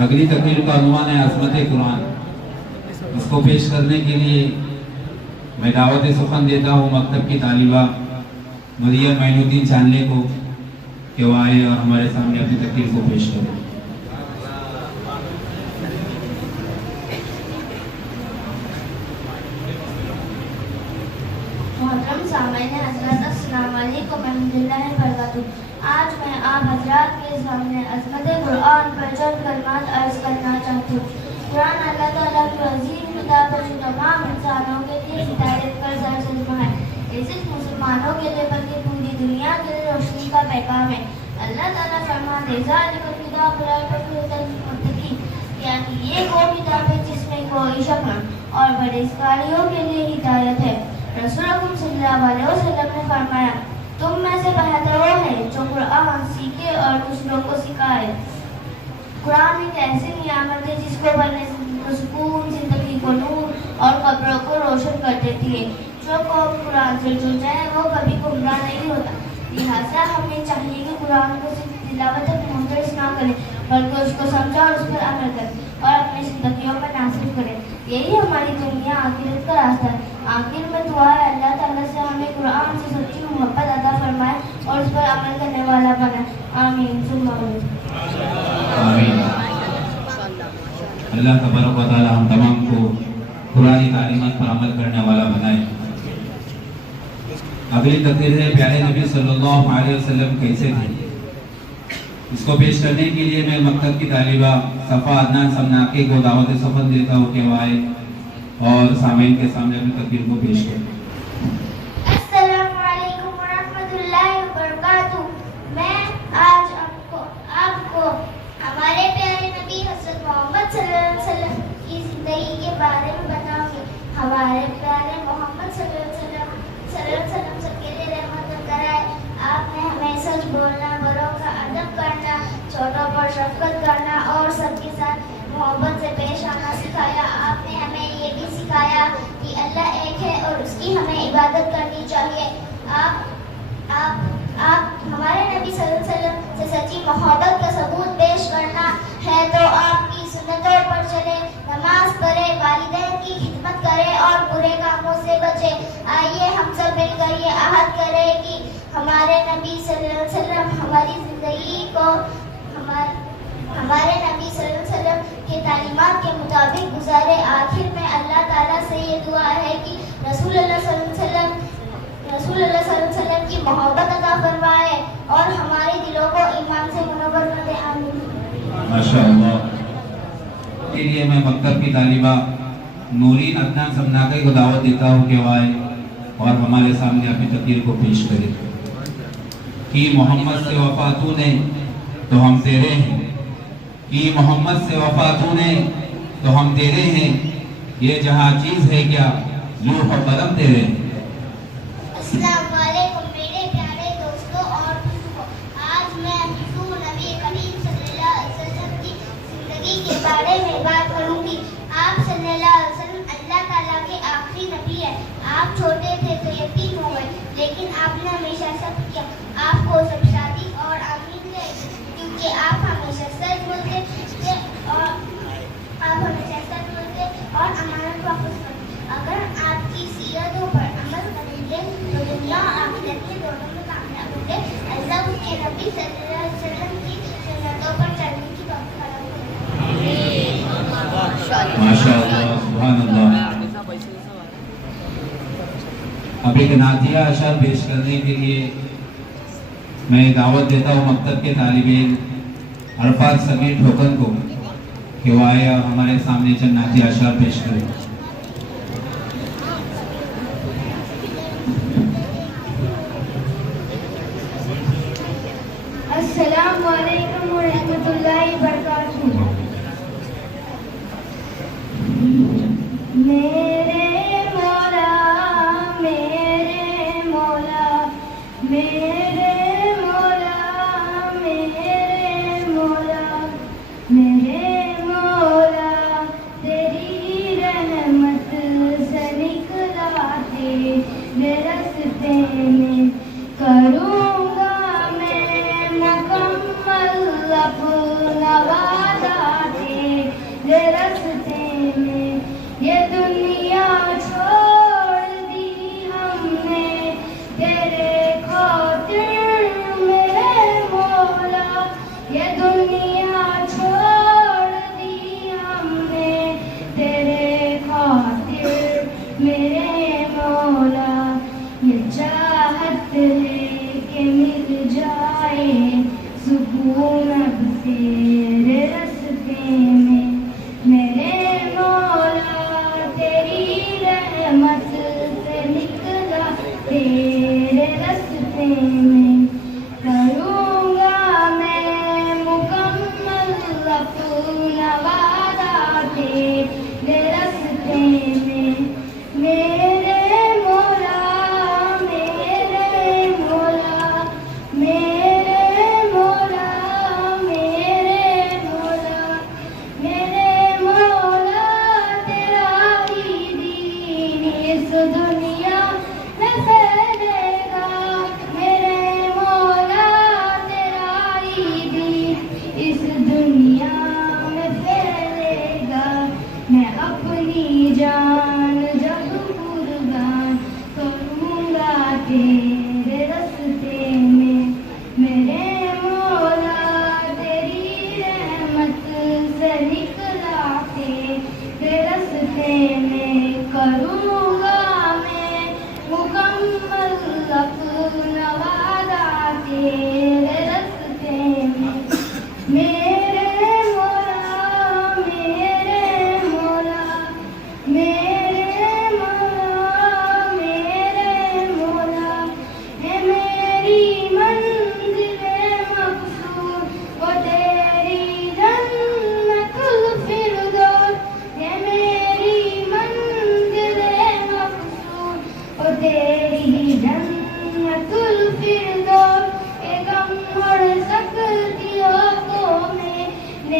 अगली तकरीर का अनुमान है अज़मत कुरान। इसको पेश करने के लिए मैं दावत सुखन देता हूँ मकतब की तालिबा मरियम मैनुद्दीन चांदले को कि वो आए और हमारे सामने अपनी तकरीर को पेश करें। आज मैं आप हजरात के सामने अज़मत कुरान पर चंद कलमात अर्ज करना चाहती हूँ। कुरान अल्लाह ताला की अजीम किताब है जो तमाम इंसानों के लिए हिदायत का सरचश्मा है। ये सिर्फ मुसलमानों के लिए बल्कि पूरी दुनिया के लिए रोशनी का पैगाम है। अल्लाह ताला फरमाते हैं ज़ालिकल किताब ला रैब फीहि मुत्तकीन, यानी ये वो किताब है जिसमें कोई शक नहीं और परहेज़गारों के लिए हिदायत है। रसूल सल्लल्लाहु अलैहि वसल्लम ने फरमाया, तुम में से बेहतर वो है जो कुरान सीखे और दूसरों को सिखाए। कुरान एक ऐसी नियामत है जिसको पढ़ने से सुकून, जिंदगी को नूर और कब्रों को रोशन कर देती है। जो कौम कुरान से जुड़ जाए वो कभी गुमराह नहीं होता। लिहाजा हमें चाहिए कि कुरान को सिर्फ तिलावत मुदर्रिस ना करें बल्कि उसको समझा और उस पर अमल करें और अपनी जिंदगियों में नासिब करें। यही हमारी दुनिया आखिरत का रास्ता है। आखिर में दुआ है अल्लाह ताला से हमें कुरान से सच्ची मोहब्बत अता फरमाए और उस पर अमल करने वाला बनाए। आमीन सुम्मा आमीन। अल्लाह तबारक व तआला हम तमाम को कुरानी तालीमात पर अमल करने वाला बनाए। अगली तकरीर है प्यारे नबी सल्लल्लाहु अलैहि वसल्लम कैसे थे। इसको पेश करने के लिए मैं मकतब की तालिबा सफ़ा अदनान समनाके को दावत सफन देता हूँ कि वो आए और सामीन के सामने अपनी तकरीर को पेश करें। अस्सलामु अलैकुम व रहमतुल्लाहि व बरकातुहू। मैं आज आपको हमारे प्यारे नबी हज़रत मोहम्मद सल्लल्लाहु अलैहि वसल्लम की ज़िंदगी के बारे में बताऊंगी। हमारे प्यारे मोहम्मद सल्लल्लाहु अलैहि वसल्लम सबके लिए रहमत कराए। आपने हमें सच बोलना, बड़ों का अदब करना, छोटों पर शफ़क़त करना और सबके साथ मोहब्बत से पेश आना सिखाया। आपने हमें ये भी सिखाया कि अल्लाह एक है और उसकी हमें इबादत करनी चाहिए। आप हमारे नबी सल्लल्लाहु अलैहि वसल्लम से सच्ची मोहब्बत का सबूत पेश करना है तो आपकी सुन्नतों पर चले, नमाज पढ़े, वालिदैन की खिदमत करे और बुरे कामों से बचे। आइए हम सब मिलकर ये अहद करें कि हमारे नबी सल्लल्लाहु अलैहि वसल्लम हमारी ज़िंदगी को हमारे नबी सल्लल्लाहु अलैहि वसल्लम के तालीमात के मुताबिक गुजारे। आखिर में अल्लाह ताला से ये दुआ है कि रसूलुल्लाह सल्लल्लाहु अलैहि वसल्लम की मोहब्बत अता फरमाए और हमारे दिलों को ईमान से मुनव्वर कर दे। आमीन। माशाअल्लाह। के लिए मैं मकतब की तालिबा नूरीन अदनान समनाके को दावत देता हूँ कि वो आए और हमारे सामने अपनी तकरीर को पेश करें। कि मोहम्मद से वफा तूने तो हम तेरे हैं, कि मोहम्मद से वफा तूने तो हम तेरे हैं, ये जहाँ चीज़ है क्या लूह और कलम तेरे हैं। अस्सलाम वालेकुम मेरे प्यारे दोस्तों और बुजुर्गों। आज मैं हुजूर नबी करीम सल्लल्लाहु अलैहि वसल्लम की ज़िंदगी के बारे में बात करूंगी। आप सल्लल्लाहु अलैहि वसल्लम अल्लाह ताला के आखिरी नबी है। आप छोटे थे तो यतीम हो गए, लेकिन आपने हमेशा सब्र किया। आपको सब शादी और आमीन थे क्योंकि आप हमेशा सच बोलते थे और अमानत वापस करते। अगर आपकी सीरतों पर अमल करेंगे तो दुनिया और आखिरत के दोनों में कामयाब होंगे। अल्लाह उसके नबी सल्लल्लाहु अलैहि वसल्लम की सुन्नतों पर चलने की तौफीक अता फरमाए। माशाअल्लाह, सुभान अल्लाह। अब एक नातिया अशर पेश करने के लिए मैं दावत देता हूँ मकतब के तालिबेन अरफात समीर ठोकन को कि वो आए और हमारे सामने चंद नातिया अशर पेश करें। अस्सलामु अलैकुम व रहमतुल्लाहि व बरकातुहू। मेरे मौला मेरे मौला मेरे मौला मेरे मौला मेरे मौला तेरी रहमत से निकला है मेरा रास्ते में करूँगा मैं मुकम्मल अपना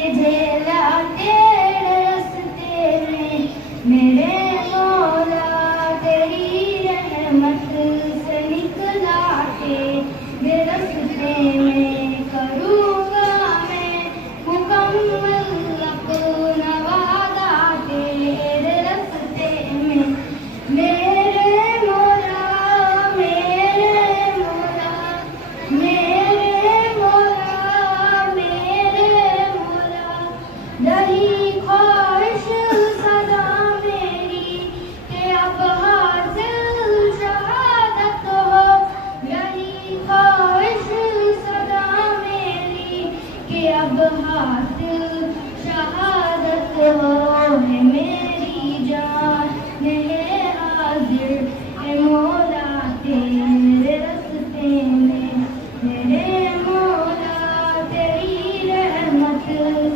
झेला तेरे रास्ते में मेरे मौला तेरी रहमत से निकला तेरे रास्ते में करूँगा मैं मुकम्मल अपना वादा तेरे रास्ते में मेरे मौला मेरे मौला मेरे मौला मेरे मौला रही ख्वाहिश सदा मेरी कि अब हासिल शहादत हो रही ख्वाहिश सदा मेरी कि अब हासिल शहादत हो है मेरी जान है हाजिर है मौला तेरे रास्ते में मेरे मौला तेरी रहमत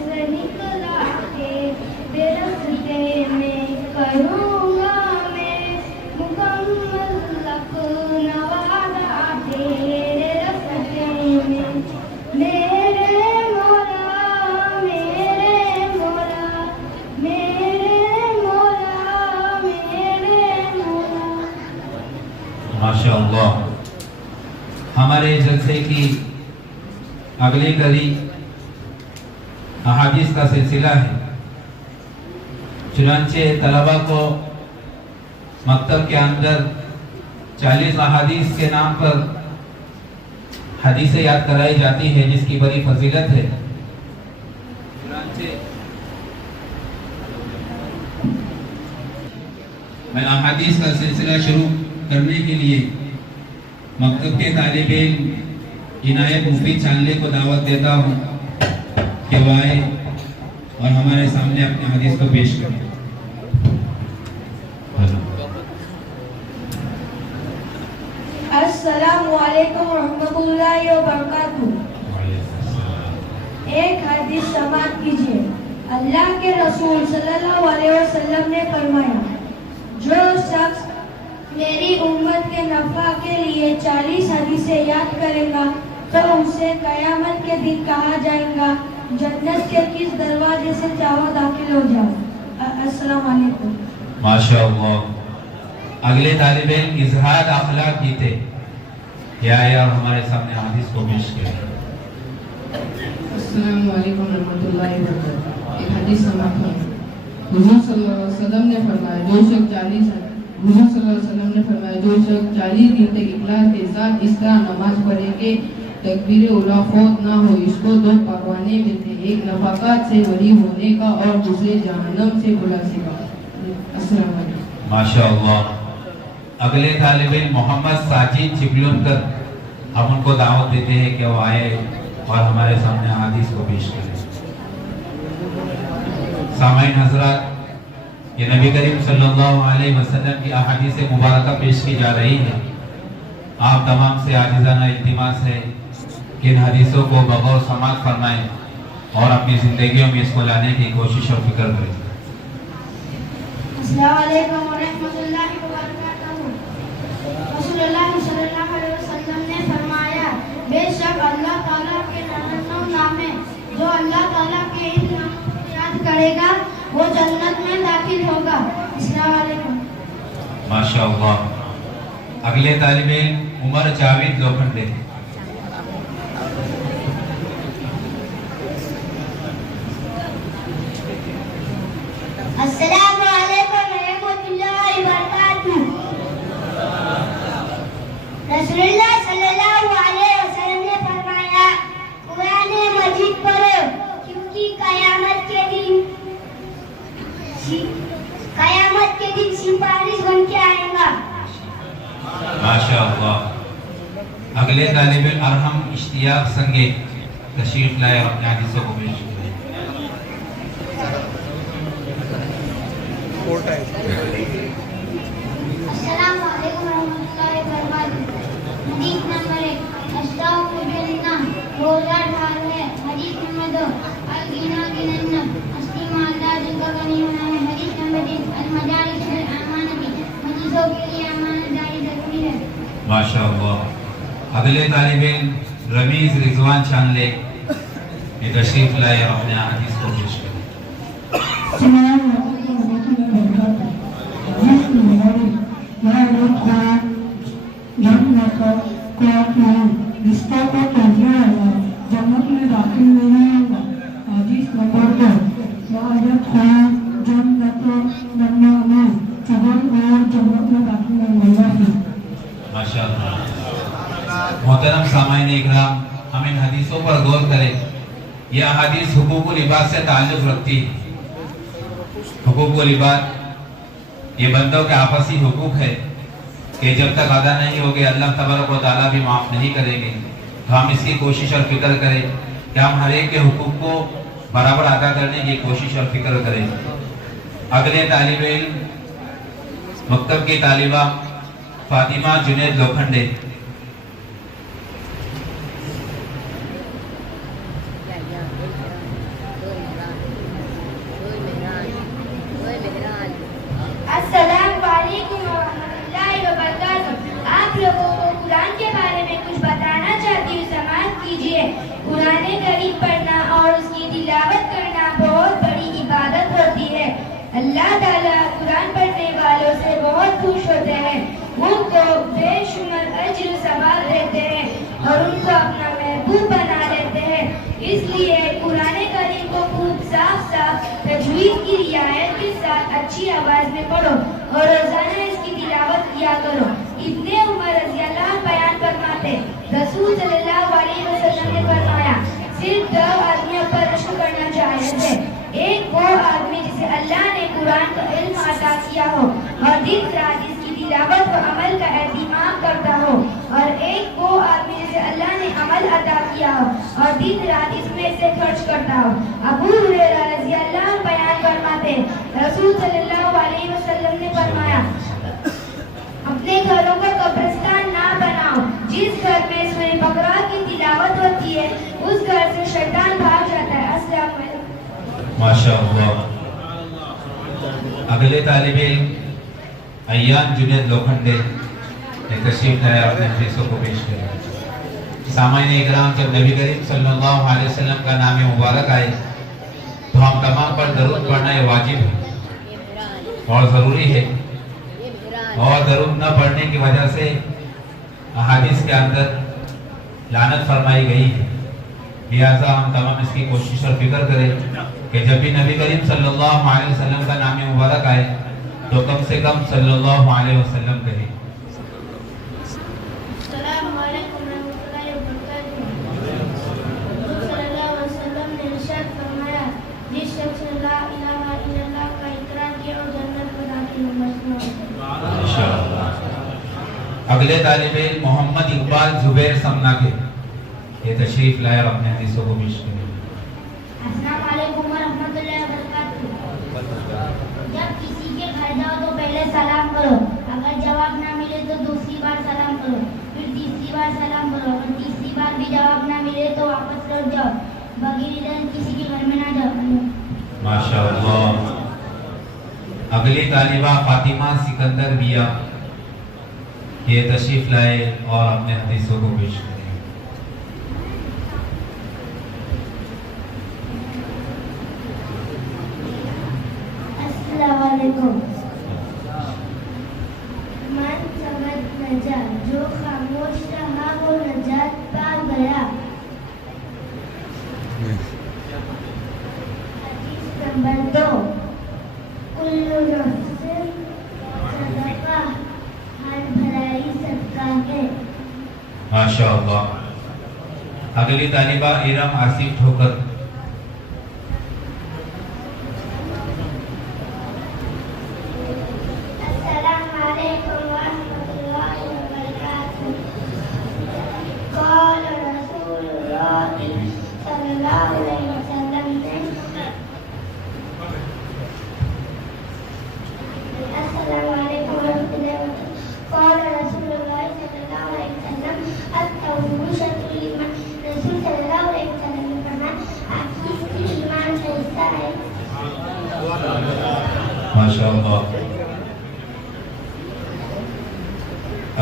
से निकला तेरे रास्ते में करूँगा मैं मुकम्मल अपना वादा तेरे रास्ते में मेरे मौला मेरे मौला मेरे मौला मेरे मौला। माशाअल्लाह। हमारे जलसे की अगली कड़ी अहादीस का सिलसिला है। चुनांचे तलबा को मकतब के अंदर 40 अहादीस के नाम पर हदीसें याद कराई जाती है, जिसकी बड़ी फजीलत है। चुनांचे मैं अहादीस का सिलसिला शुरू करने के लिए मकतब के तालिबे इनायत मुफीद चांदले को दावत देता हूँ कि वो आए और हमारे सामने अपने हदीस को पेश करें। अस्सलामु अलैकुम रहमतुल्लाहि व बरकातुहू। एक हदीस समाअत कीजिए। अल्लाह के रसूल सल्लल्लाहु अलैहि वसल्लम ने फरमाया, जो शख्स मेरी उम्मत के नफा के लिए 40 हदीसें याद करेगा तो उसे कयामत के दिन कहा जाएगा, जन्नत के किस दरवाजे से चाहो दाखिल हो जाओ। अस्सलाम वालेकुम। माशाअल्लाह। अगले तालिबे इजहार अखलाक की थे, या हमारे सामने हदीस को पेश करें। अस्सलामु अलैकुम रहमतुल्लाहि व बरकातुहू। एक हदीस समाअत है। हुजूर सल्लल्लाहु अलैहि वसल्लम ने फरमाया, जो शख्स 40 दिन तक इखलास के साथ इस तरह नमाज पढ़े कि तकबीर उला फौत ना हो, इसको 2 परवाने मिलते, एक नफाकात से बरी होने का और दूसरे जहन्नम से खुलासे का। अस्सलाम वालेकुम। माशाअल्लाह। अगले तालिबे मोहम्मद साजिद चिपलुनकर, हम उनको दावत देते हैं कि वो आए और हमारे सामने हदीस को पेश करें। सामाईन हजरात, ये नबी करीम सल्लल्लाहु अलैहि वसल्लम की अहादीस मुबारका पेश की जा रही है। आप तमाम से आजिज़ाना इल्तिमास है कि इन हदीसों को बगौर समाअत फरमाएं और अपनी जिंदगियों में इसको लाने की कोशिश और फिक्र करें। अस्सलामु अलैकुम व रहमतुल्लाहि व बरकातुहू। रसूलुल्लाह सल्लल्लाहु अलैहि वसल्लम ने फरमाया, बेशक अल्लाह ताला के 99 नाम हैं, जो अल्लाह ताला के इन नामों को याद करेगा वो जन्नत में दाखिल होगा। अस्सलाम वालेकुम। माशाअल्लाह। अगले तालिबे उमर जावेद लोखंडे। अस्सलामु अलैकुम रहमतुल्लाहि व बरकातुहू। रसूलुल्लाह सल्लल्लाहु अलैहि वसल्लम ने फरमाया, कुरान मजीद पढ़ो क्योंकि कयामत के दिन सिफारिश बन के आएगा। माशाअल्लाह। अगले तालिबे अरहम इश्तियाक संगे तशरीफ लाए और अपने हदीसों को पेश करें। अस्सलामु अलैकुम रहमतुल्लाहि व बरकातुहू। हदीस नंबर 1, अस्तगफिर बिल्लाह, रोजा ढाल है। हदीस नंबर 2, अल गिना गिनन्ना, अस्तिमा अल्लाह जिनका गनी होना है। हदीस नंबर 3, अल मजालिस बिल अमानती, मजलिसों के लिए अमानत जारी जरूरी है। माशाअल्लाह। अगले तालिबे रमीज रिजवान चांदले, ये तशरीफ लाए और अपने हदीस को पेश करें। जन्नत में दाखिल नहीं होगा। हदीस नंबर 2 माशाअल्लाह। मोहतरम सामाईन इकराम, हम इन हदीसों पर गौर करें। यह हदीस हुकूकुल इबाद से ताल्लुक रखती है। हुकूकुल इबाद ये बंदों के आपसी हुकूक है कि जब तक अदा नहीं होंगे अल्लाह तबारक व तआला भी माफ़ नहीं करेंगे। तो हम इसकी कोशिश और फिक्र करें कि हम हर एक के हुकूक को बराबर अदा करने की कोशिश और फिक्र करें। अगले तालिब इल्म मकतब की तालिबा फातिमा जुनैद लोखंडे। अस्सलाम वालेकुम रहमतुल्लाहि व बरकातहू। आप लोगों को कुरान के बारे में कुछ बताना चाहती हूँ, समाअत कीजिए। कुरान करीम पढ़ना और उसकी तिलावत करना बहुत बड़ी इबादत होती है। अल्लाह ताला कुरान पढ़ने वालों से बहुत खुश होते हैं, उनको बेशुमार अज्र सवाब देते हैं और उनको अपना महबूब बना लेते हैं। इसलिए कुरान करीम को खूब साफ साफ तजवीद की रियायत के साथ अच्छी आवाज में पढ़ो और रोजाना इसकी तिलावत किया करो। इब्ने उमर रज़ियल्लाहु बयान फरमाते, रसूल सल्लल्लाहु अलैहि वसल्लम ने फरमाया, सिर्फ 2 आदमियों पर रश्क करना जायज़ है। एक वो आदमी जिसे अल्लाह ने कुरान का इल्म अता किया हो और दिन रात इसकी तिलावत व अमल का एहतिमाम करता हो, और एक वो आदमी जिसे अल्लाह ने अमल अता किया हो और दिन रात इसमें से खर्च करता हो। अबू हुरैरा रज़ियल्लाहु बयान फरमाते, रसूल सल्लल्लाहु अलैहि वसल्लम ने फरमाया, अपने घरों को कब्रिस्तान ना बनाओ। जिस घर में सूरह बकरा की तिलावत होती है उस घर से शैतान भाग जाता है। अस्सलाम वालेकुम। माशाअल्लाह। अगले तालिब इल्म अय्यान जुनैद लोखंडे तशरीफ लाए, अपने हदीसों को पेश करें। सामाईन इकराम, जब नबी करीम सल्लल्लाहु अलैहि वसल्लम का नाम मुबारक आए तो हम तमाम पर दरूद पढ़ना ये वाजिब है और ज़रूरी है, और दरूद न पढ़ने की वजह से अहादीस के अंदर लानत फरमाई गई है। लिहाजा हम तमाम इसकी कोशिश और फिक्र करें कि जब भी नबी करीम सल्लल्लाहु अलैहि वसल्लम का नाम मुबारक आए तो कम से कम सल्लल्लाहु अलैहि वसल्लम कहें। अस्सलाम वालेकुम रहमतुल्लाहि व बरकातहू। सल्लल्लाहु अलैहि वसल्लम ने इरशाद फरमाया, जिस शख्स ने ला इलाहा इल्लल्लाह का इकरार किया वो जन्नत में दाखिल होगा। इंशाअल्लाह। अगले तालिब इल्म मोहम्मद इकबाल जुबैर समना के ये तशरीफ लाए और अपने हदीसों को पेश करें। अस्सलाम वालेकुम व रहमतुल्लाहि व बरकातहू। जब किसी के घर जाओ तो पहले सलाम करो, अगर जवाब ना मिले तो दूसरी बार सलाम करो, फिर तीसरी बार सलाम करो, अगर तीसरी बार भी जवाब ना मिले तो वापस लौट जाओ, बगैर इधर किसी के घर में ना जाओ। माशाअल्लाह। अगली तालिबा फातिमा सिकंदर बिया ये तशरीफ लाए और अपने हदीसों को पेश करें। अस्सलाम वालेकुम। मन समझ नजा, जो खामोश रहा वो नजात पा गया। हदीस नंबर 2, कुल्लु नफ्सिन सदका, हर भलाई सदका है। माशाअल्लाह। अगली तालिबा इरम आसिफ ठोकर। माशाअल्लाह।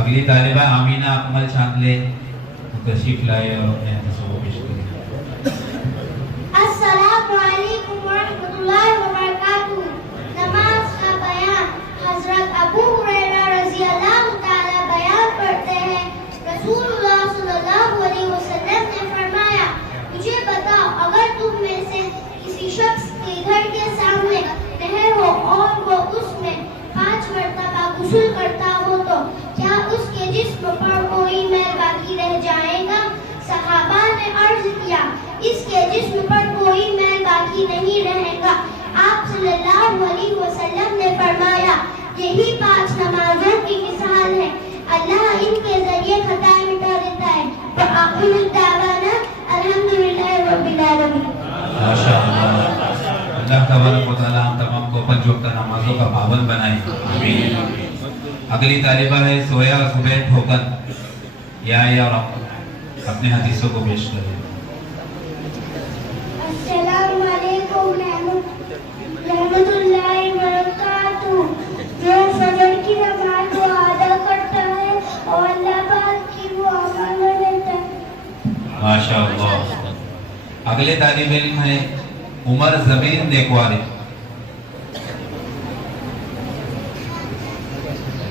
अगली तालिबा आमीना अकमल चांदले तशरीफ लाए और अपने हदीसों को पेश करें। इसके जिस्म पर कोई मैल बाकी नहीं रहेगा। आप सल्लल्लाहु अलैहि वसल्लम ने फरमाया, यही 5 नमाजों की मिसाल है, अल्लाह इनके जरिए खताएं मिटा देता है। तो आखिर दावाना अल्हम्दुलिल्लाह रब्बिल आलमीन। माशाअल्लाह। अल्लाह तबारक व तआला हम तमाम को 5 वक्त नमाजों का पाबंद बनाए, आमीन। अगली तालिबा है सोया सुबैर ठोकर, या और अपने हदीसों को पेश करें। अस्सलामु अलैकुम रहमतुल्लाहि व बरकातुहू। जो फजर की नमाज को अदा करता है और अल्लाह पाक की वो अमल में लेता है। माशाअल्लाह। अगले तालिब इल्म है उमर जमीर नेकवारे।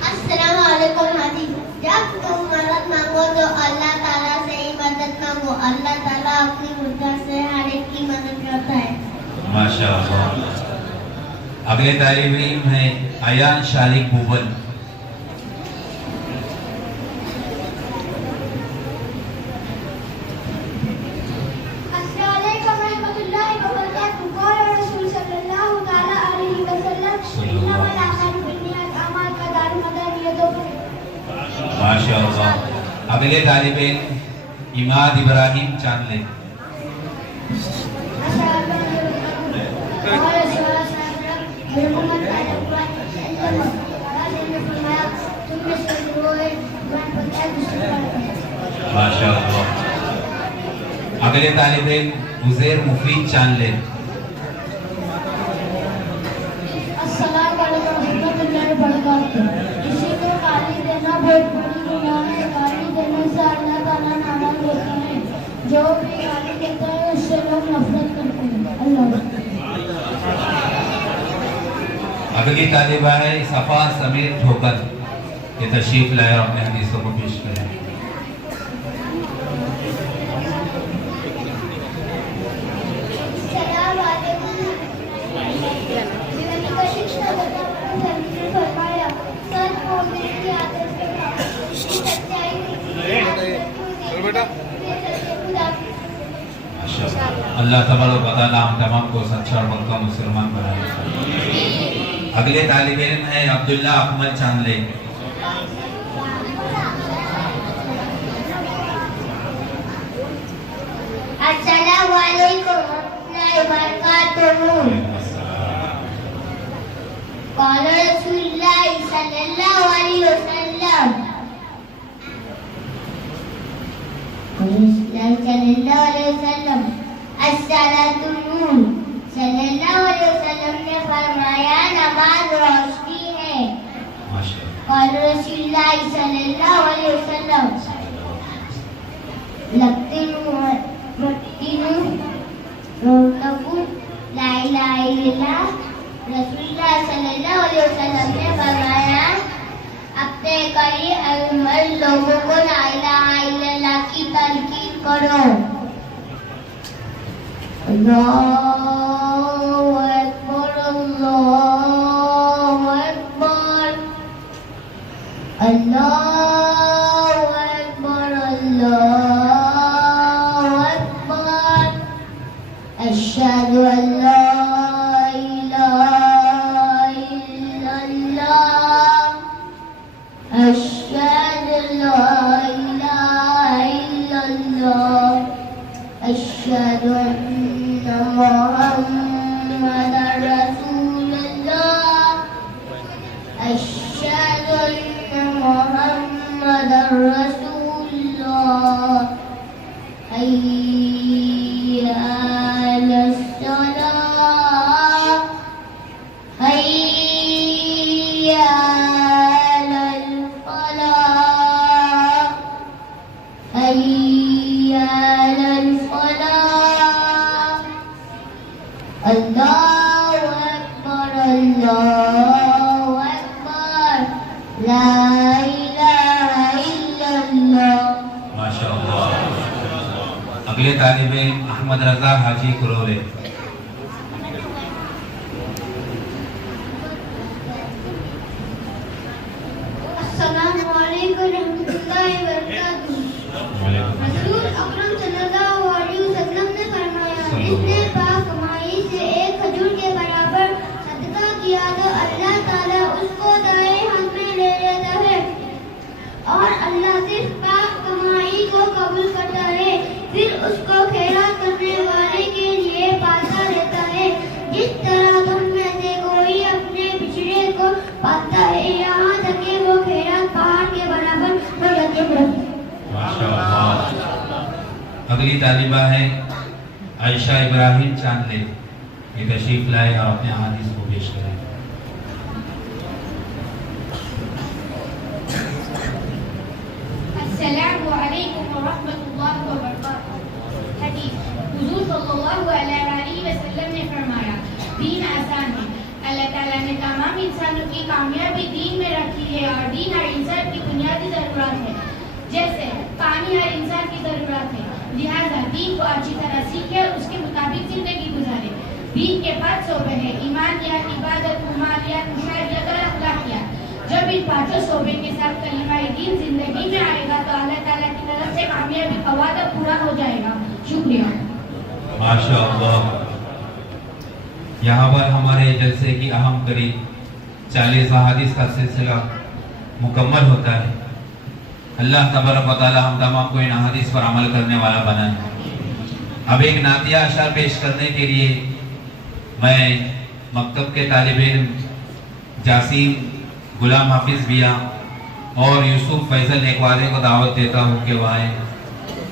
अस्सलामु अलैकुम हाजी। जब तुम मदद मांगो तो अल्लाह ताला से ही मदद मांगो, अल्लाह ताला अपनी कुदरत से हर एक की मदद करता है। माशाअल्लाह। अगले तालिब इल्म है अयान शारिक भुवन। अस्सलामुअलैकुम रहमतुल्लाहि व बरकातुहू। क़ाल रसूल सल्लल्लाहु तआला अलैहि वसल्लम, इन्नमल अमालु बिन्नियात, अमाल का दारोमदार नियतों पर है। माशाअल्लाह। अगले तालिब इल्म इमाद इब्राहिम चांदले। माशाअल्लाह। अगले तालिब इल्म उज़ैर मुफीद चांदले। अस्सलामु अलैकुम रहमतुल्लाहि व बरकातुहू। किसी को गाली देना बहुत बड़ी गुनाह है। गाली देने से अल्लाह ताला नाराज होता है। जो भी गाली देता है उससे लोग नफरत करते हैं। अल्लाह। अगली तालिबा है सफा समीर ठोकर, ये तशरीफ लाए और अपने हदीसों को पेश करें। अस्सलामु अलैकुम। नबी का शिक्षा देता हुआ फरमाया, सच बोलने की आदत रखो, सच्चाई की बेटा अल्लाह तबारक व तआला हम तमाम को सच्चा और पक्का मुसलमान बनाए। अगले तालिब इल्म है अब्दुल्ला अहमद चांदले। अस्सलामु अलैकुम रहमतुल्लाहि व बरकातुहू। क़ाल रसूलुल्लाह सल्लल्लाहु अलैहि वसल्लम, अस्सलातु नूर। सल्लल्लाहु अलैहि वसल्लम ने फरमाया, नमाज रोशनी है। क़ाल रसूलुल्लाह सल्लल्लाहु अलैहि वसल्लम, ला इलाहा इल्लल्लाह। रसूलुल्लाह सल्लल्लाहु अलैहि वसल्लम ने फरमाया, अपने करीब अमल लोगों को ला इलाहा इल्लल्लाह की तलकीन करो। अल्लाहु अकबर, अल्लाहु अकबर, अल्लाहु अकबर, अल्लाहु अकबर। अशहदु अल्ला इलाहा इल्लल्लाह, अशहदु अल्ला इलाहा इल्लल्लाह, अशहदु अन्ना मुहम्मदर रसूलुल्लाह, अशहदु अन्ना मुहम्मदर रसूलुल्लाह। हैया अलस्सलाह, हैया अलल फलाह, हैया अलल फलाह। अल्लाहु अकबर, अल्लाहु अकबर, ला इलाहा इल्लल्लाह। माशाअल्लाह। अगले तालिब इल्म अहमद रजा हाजी कुरोरे। अस्सलामु अलैकुम रहमतुल्लाहि व बरकातुहू। रसूल अकरम सल्लल्लाहु अलैहि वसल्लम ने और अल्लाह सिर्फ पाक कमाई को कबूल करता है, फिर उसको खैरात करने वाले के लिए पालता रहता है। जिस तरह तुम में से कोई अपने पिछड़े को पालता है, यहाँ तक कि वो खैरात पहाड़ के बराबर हो जाती है। माशाअल्लाह। अगली तालिबा है आयशा इब्राहिम चांदले। ये तशरीफ लाए और अपने हादिस को पेश करें। अस्सलामु अलैकुम व रहमतुल्लाहि व बरकातुहू। हदीस हुजूर सल्लल्लाहु अलैहि वसल्लम ने फरमाया, दीन आसान है। अल्लाह ताला ने तमाम इंसानों की कामयाबी दीन में रखी है और दीन हर इंसान की बुनियादी ज़रूरत है। जैसे पानी हर इंसान की ज़रूरत है, लिहाजा दीन को अच्छी तरह सीखे और उसके मुताबिक जिंदगी गुजारे। दीन के 5 शोबे हैं, ईमानियात, इबादत, उमानियात, मुशाहिदियत और अखलाकियात। जब इन 5 शोबे के साथ कलिमाए दीन जिंदगी में आएगा तो अल्लाह ताला की तरफ से कामयाबी का वादा पूरा हो जाएगा। शुक्रिया। माशाअल्लाह। यहाँ पर हमारे जलसे की अहम करीब 40 अहादीस का सिलसिला मुकम्मल होता है। अल्लाह तबारक व तआला हम तमाम को इन अहादीस पर अमल करने वाला बनाए। अब एक नातिया अशर पेश करने के लिए मैं मकतब के तालिब इल्म जासीम, गुलाम हाफिज बिया और यूसुफ फैसल नेकवाले को दावत देता हूँ कि वह आए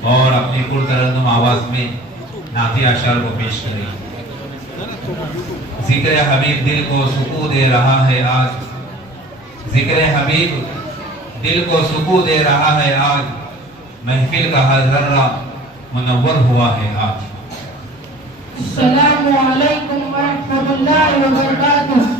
और अपनी पुरतरन्नुम आवाज़ में नातिया अशर को पेश करें। जिक्र हबीब दिल को सुकून दे रहा है आज, जिक्र हबीब दिल को सुकून दे रहा है आज, महफिल का हर जर्रा मुनव्वर हुआ है आज। अस्सलामु अलैकुम व रहमतुल्लाहि व बरकातुहू।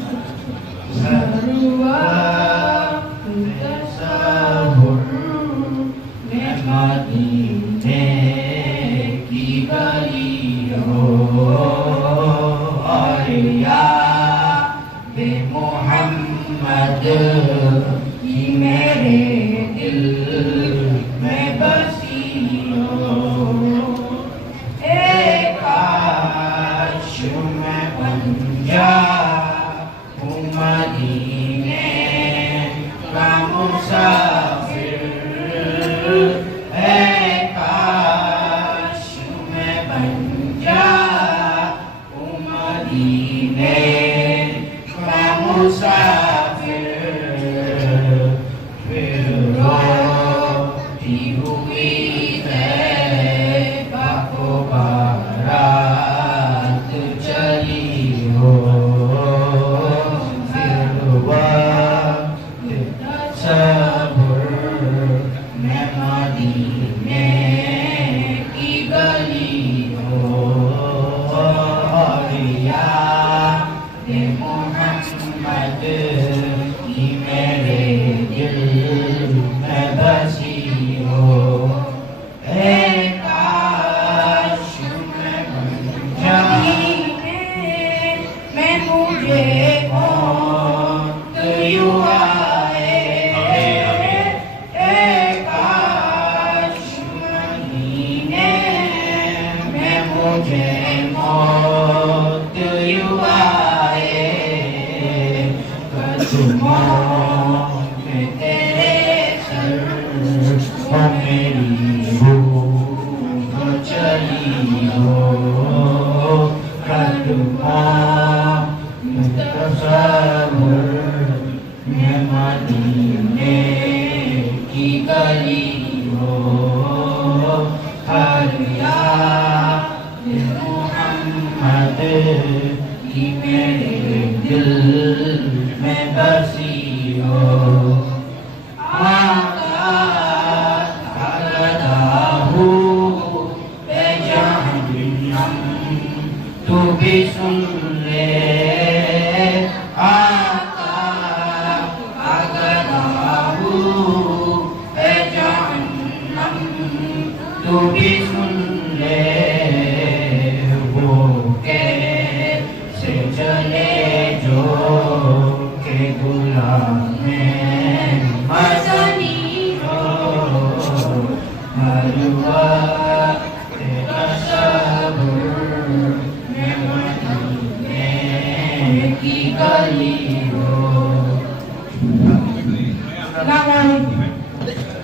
Assalamualaikum.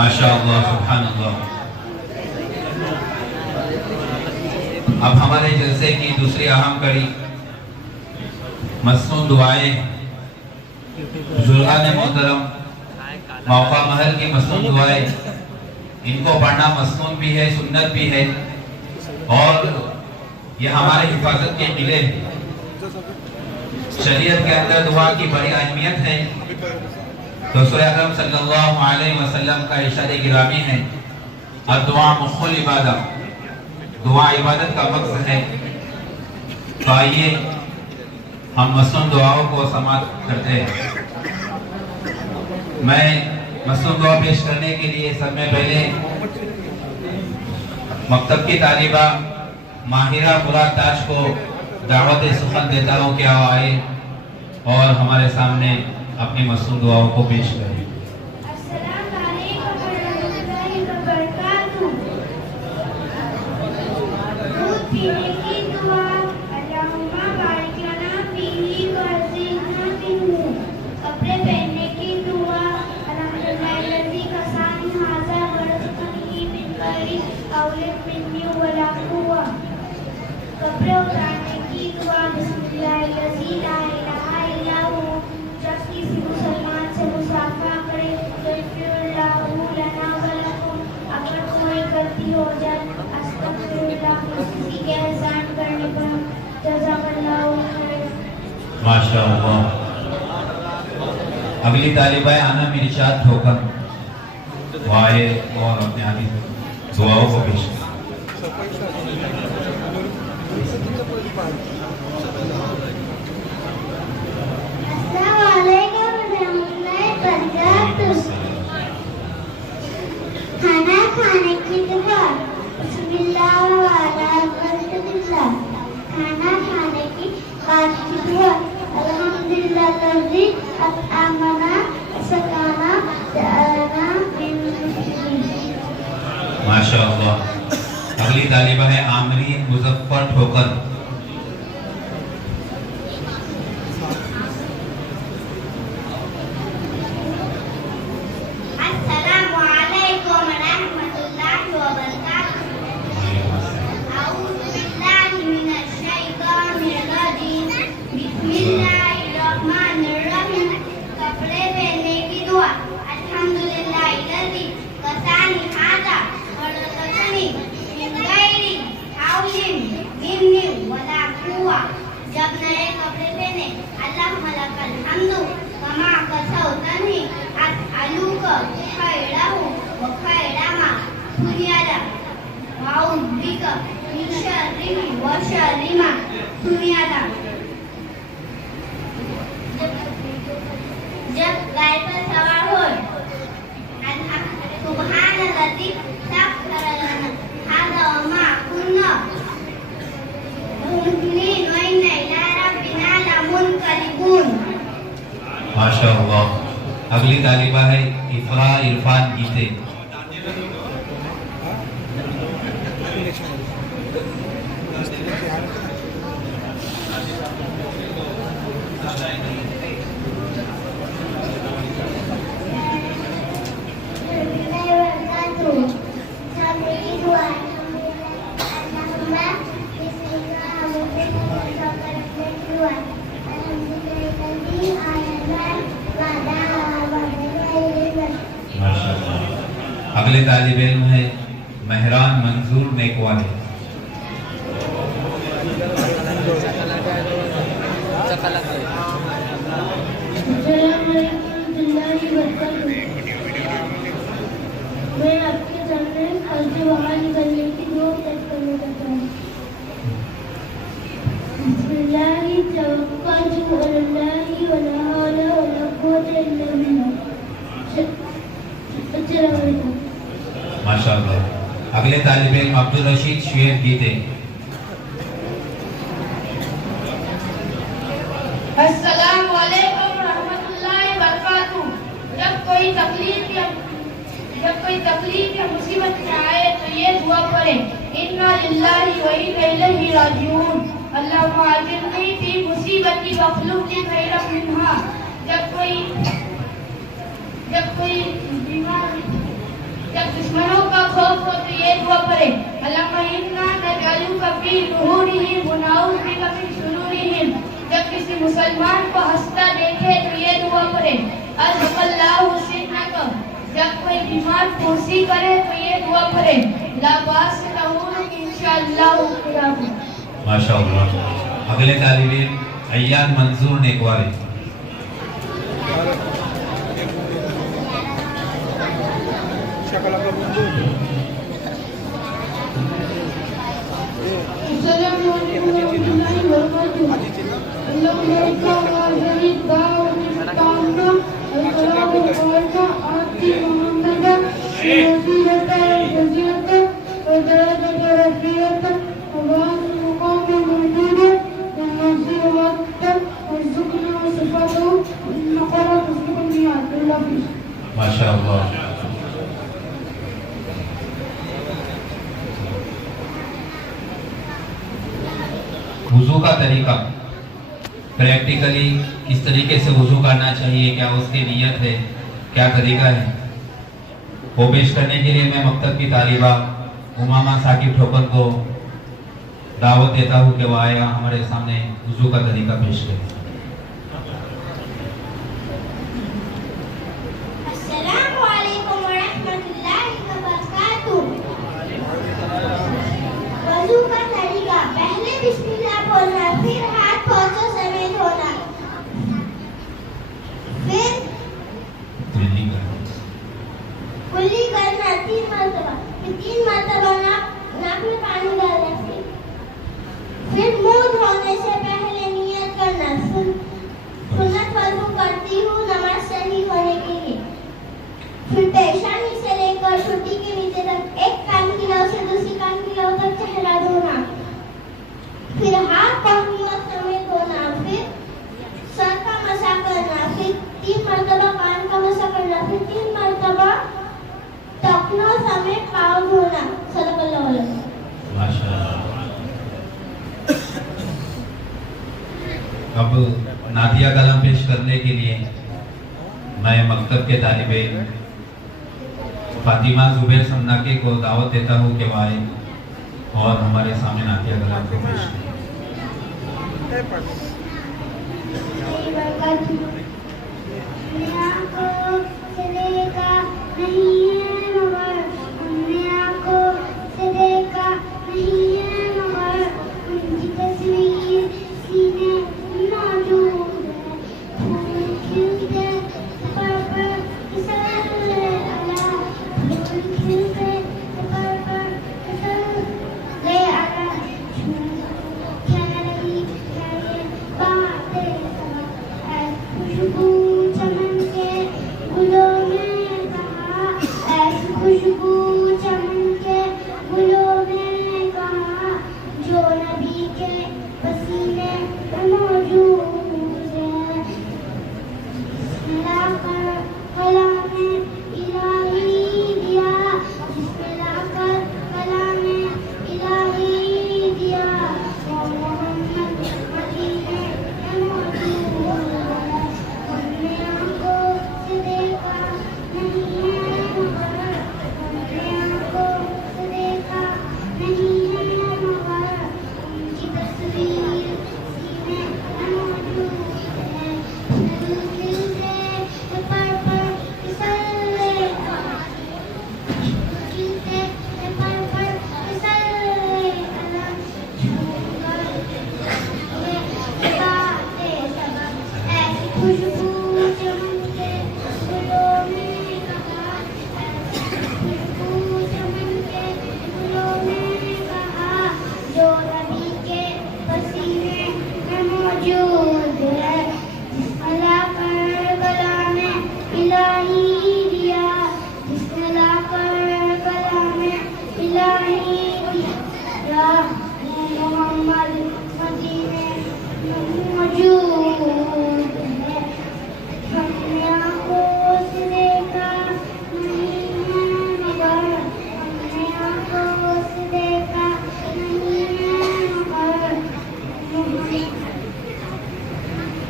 माशाअल्लाह, सुभानअल्लाह। अब हमारे जलसे की दूसरी अहम कड़ी मसनून दुआएं। बुजुर्गान मोहतरम, मौका महल की मसनून दुआएं, इनको पढ़ना मसनून भी है, सुन्नत भी है और ये हमारे हिफाजत के किले हैं। शरीयत के अंदर दुआ की बड़ी अहमियत है। रसूल अकरम सल्लल्लाहु अलैहि वसल्लम का इरशाद गिरामी है, दुआ मुख्फुल इबादत, दुआ इबादत का मकसद है। तो आइए हम मसनून दुआओं को समाप्त करते हैं। मैं मसनून दुआ पेश करने के लिए सब में पहले मकतब की तालिबा माहिरा मुराद ताज को दावत सुखन देता हूँ कि आओ आए और हमारे सामने अपनी मसनून दुआओं को पेश करें। कपड़े उतारने की दुआ बिस्मिल्लाहिर्रहमानिर्रहीम ला इलाहा इल्ला हु। जब किसी मुसलमान से मुसाफा करे तो यग़फिरुल्लाहु लना व लकुम। अगर कोई गलती हो जाए अस्तगफिरुल्लाह, किसी के एहसान करने पर जज़ाकल्लाहु खैर। माशाअल्लाह। अगली तालिबा आना इरशाद होकर वाए और अपने आदि दुआओं को पेश करें। खाना खाने की दुआ बिस्मिल्लाह व अला बरकतिल्लाह। खाना खाने की बाद की दुआ अल्हम्दुलिल्लाहि अतअमना सकाना जअलना मिन मुस्लिमीन। माशाअल्लाह। अगली तालिबा है आमरीन मुजफ्फर ठोकर। कपड़े पहनने की दुआ अल्हम्दुलिल्लाहिल्लज़ी कसानी हादा वरज़क़नी मिन गैरी हौलिन मिन्नी वला कुव्वा। जब नए कपड़े पहने अल्लाह लकल हम्दु कमा कसौतनी अस्अलुका खैरहु व खैरा मा दुनियादा वअउज़ुबिका मिन शर्रिही व शर्रि मा दुनियादा। जब गाय पर सवार हो सुब्हानल्लज़ी सख्खरा लना हाज़ा व मा कुन्ना मुक़रिनीन व इन्ना इला रब्बिना लमुनक़लिबून। माशाअल्लाह। अगली तालिबा है इफ़रा इरफान गीते। अगले तालिब इल्म है मेहरान मंजूर नेकवाले। मैं आपके सामने घर से बाहर निकलने की दुआ करना चाहता हूँ। बिस्मिल्लाहि तवक्कलतु अलल्लाहि व ला हौला व ला कुव्वता इल्ला बिल्लाह। अस्सलामु अलैकुम। माशाअल्लाह। अगले तालिब इल्म अब्दुल रशीद शेर गीते। अस्सलामु अलैकुम रहमतुल्लाहि व बरकातुहू। जब कोई तकलीफ या मुसीबत में आए तो ये दुआ पढ़े, इन्ना लिल्लाहि व इन्ना इलैहि राजिऊन। अल्लाहुम्मा अजिरनी फी मुसीबती वख्लुफनी खैरम मिन्हा। जब कोई बीमार जब दुश्मनों का खौफ हो तो ये दुआ पढ़े, अल्लाहुम्मा इन्ना नजअलुका फी नुहूरिहिम व नऊज़ु बिका मिन शुरूरिहिम। जब किसी मुसलमान को हंसता देखे तो ये दुआ पढ़े, अज़हक़ल्लाहु सिन्नका। जब कोई बीमार फुंसी करे तो ये दुआ पढ़े, ला बास लहू इंशाअल्लाह खुदा। माशाअल्लाह। अगले तालिब इल्म अय्यान मंजूर नेकवारी। माशाअल्लाह। वुजू का तरीका, प्रैक्टिकली किस तरीके से वुजू करना चाहिए, क्या उसकी नियत है, क्या तरीका है, वो पेश करने के लिए मैं मकतब की तालिबा उमामा साकिब ठोकर को दावत देता हूँ कि वो आया हमारे सामने वुजू का तरीका पेश करे। अस्सलामु अलैकुम व रहमतुल्लाहि व बरकातुहू। वज़ू का तरीका, पहले बिस्मिल्लाह बोलना, फिर हाथ पांचों समेत धोना, फिर कुल्ली करना 3 मरतबा, फिर 3 मरतबा नाक में पानी डालना, फिर मुंह धोने से पहले नियत करना, सुन्नत वज़ू करती हूँ नमाज सही होने के लिए। फिर पेशानी से लेकर छुट्टी के नीचे तक एक कान की लौ से दूसरी कान की लौ तक चेहरा धोना, फिर हाथ पाँव समेत धोना, फिर सर का मसा करना, फिर 3 मरतबा कान का मसा करना, फिर 3 मरतबा टखनों समेत पाँव धोना। सल्लल्लाहु अलैहि वसल्लम। माशाअल्लाह। अब नादिया कलाम पेश करने के लिए मैं मकतब के तालिब इल्म फातिमा जुबैर सन्नाके को दावत देता हूँ कि वो आए और हमारे सामने नादिया कलाम को पेश करें।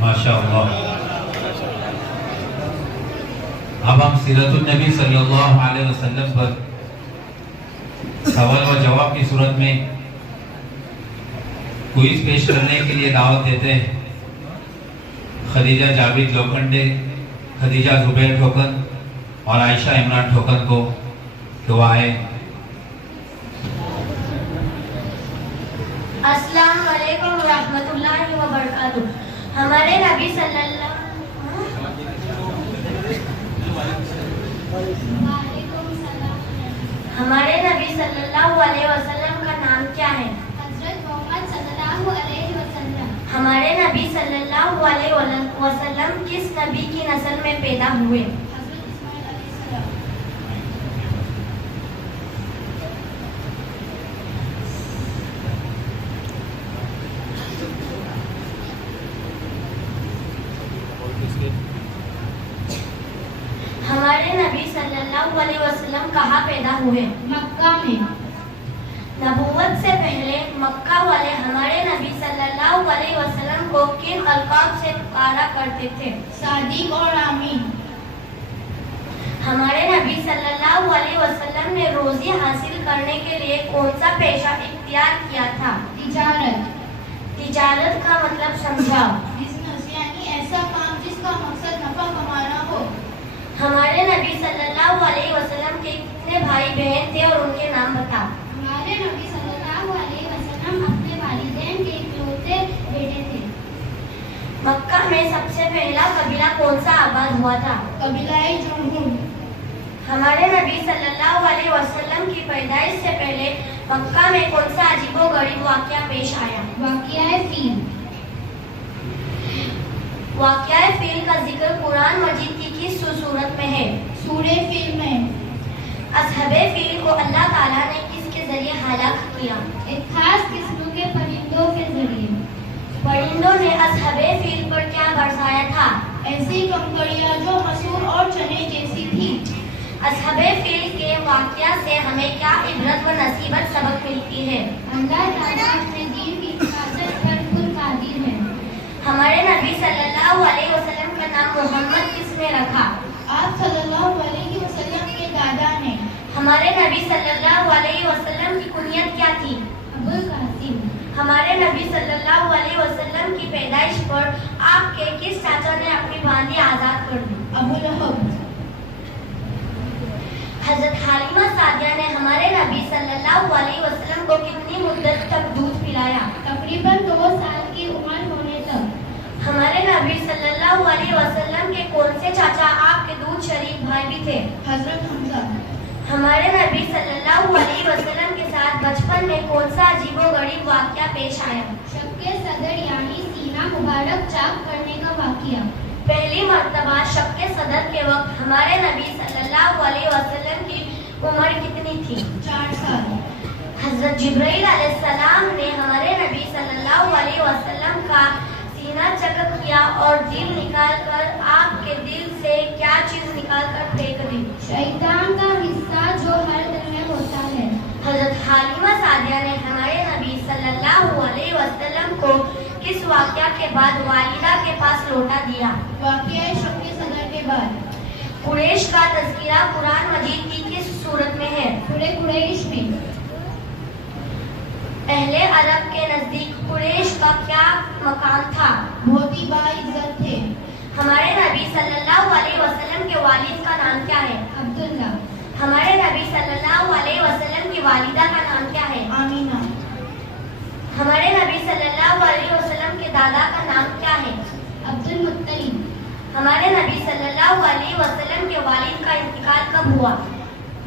माशाअल्लाह। अब हम सीरतुन नबी सल्लल्लाहु अलैहि वसल्लम पर सवाल व जवाब की सूरत में क्विज पेश करने के लिए दावत देते हैं खदीजा जावेद लोखंडे, खदीजा जुबैर ठोकन और आयशा इमरान ठोकन को दुआएं। अस्सलाम वालेकुम रहमतुल्लाहि व बरकातुहू। हमारे नबी सल्लल्लाहु अलैहि वसल्लम का नाम क्या है? हजरत मोहम्मद सल्लल्लाहु अलैहि वसल्लम। हमारे नबी सल्लल्लाहु अलैहि वसल्लम किस नबी की नस्ल में पैदा हुए? हजरत इस्माइल अलैहिस्सलाम। हमारे नबी सल्लल्लाहु अलैहि वसल्लम कहाँ पैदा हुए? मक्का में। नबूवत से पहले मक्का वाले हमारे नबी सल्लल्लाहु अलैहि वसल्लम को किन अलकाब से पुकारा करते थे? सादिक और आमीन। हमारे नबी सल्लल्लाहु अलैहि वसल्लम ने रोजी हासिल करने के लिए कौन सा पेशा इख्तियार किया था? तिजारत। तिजारत का मतलब समझाओ। बिजनेस यानी ऐसा काम जिसका मकसद नफा कमाना हो। हमारे नबी सल्लल्लाहु अलैहि वसल्लम के कितने भाई बहन थे और उनके नाम बताओ। हमारे नबी सल्लल्लाहु अलैहि वसल्लम अपने वालिदैन के इकलौते बेटे थे। मक्का में सबसे पहला कबीला कौन सा आबाद हुआ था? कबीलाए जुमहूर। हमारे नबी सल्लल्लाहु अलैहि वसल्लम की पैदाइश से पहले मक्का में कौन सा अजीबोगरीब वाक़या पेश आया? वाक़या फील। वाक़या फील का जिक्र कुरान मजीद की किस सूरत में है? सूरे फील में। असहबे फील को अल्लाह ताला ने किसके जरिए हलाक किया? एक खास किस्म के परिंदों के जरिए। परिंदों ने असहबे फील पर क्या बरसाया था? ऐसी कंकड़ियां जो मसूर और चने जैसी थी। असहबे फील के वाक़या से हमें क्या इबरत व नसीबत सबक मिलती है? अल्लाह ताला अपने दीन की हिफाजत पर कुल कादिर है। हमारे नबी सल्लल्लाहु अलैहि वसल्लम का नाम मोहम्मद किसने रखा? आप सल्लल्लाहु अलैहि वसल्लम के दादा ने। हमारे नबी सल्लल्लाहु अलैहि वसल्लम की कुनियत क्या थी? अबुल कासिम। हमारे नबी सल्लल्लाहु अलैहि वसल्लम की पैदाइश पर आपके किस चाचा ने अपनी बांदी आजाद कर दी? अबू लहब। हजरत हालिमा सादिया ने हमारे नबी सल्लल्लाहु अलैहि वसल्लम को कितनी मुद्दत तक दूध पिलाया? तकरीबन 2 साल की उम्र होने तक। हमारे नबी सल्लल्लाहु अलैहि वसल्लम के कौन से चाचा आपके दूध शरीक भाई भी थे? हजरत हमजा। हमारे नबी सल्लल्लाहु अलैहि वसल्लम के साथ बचपन में कौन सा अजीबोगरीब वाक़या पेश आया? शक्के सदर यानी सीना मुबारक चाक करने का वाक़या। पहली मर्तबा शक्के सदर के वक्त हमारे नबी सल्लल्लाहु अलैहि वसल्लम की उम्र कितनी थी? 4 साल। हजरत जिब्राइल अलैहिस्सलाम ने हमारे नबी सल्लल्लाहु अलैहि वसल्लम का सीना चकक किया और दिल निकाल कर आपके दिल से क्या चीज निकाल कर फेंक दी? शैतान का हिस्सा जो हर दिल में होता है। हजरत हालिमा सादिया ने हमारे नबी सल्लल्लाहु अलैहि वसल्लम को किस वाक़या के बाद वालिदा के पास लौटा दिया? वाक़या शक्के सदर के बाद। कुरैश का तज़किरा कुरान मजीद की किस सूरत में है? पूरे कुरैश में। अहले अरब के नजदीक कुरैश का क्या मकाम था? बहुत ही बाइज्जत थे। हमारे नबी सल्लल्लाहु अलैहि वसल्लम के वालिद का नाम क्या है? अब्दुल्ला। हमारे नबी सल्लल्लाहु अलैहि वसल्लम की वालिदा का नाम क्या है? आमीना। हमारे नबी सल्लल्लाहु अलैहि वसल्लम के दादा का नाम क्या है? अब्दुल मुत्तलिब। हमारे नबी सल्लल्लाहु अलैहि वसल्लम के वालिद का इंतकाल कब हुआ?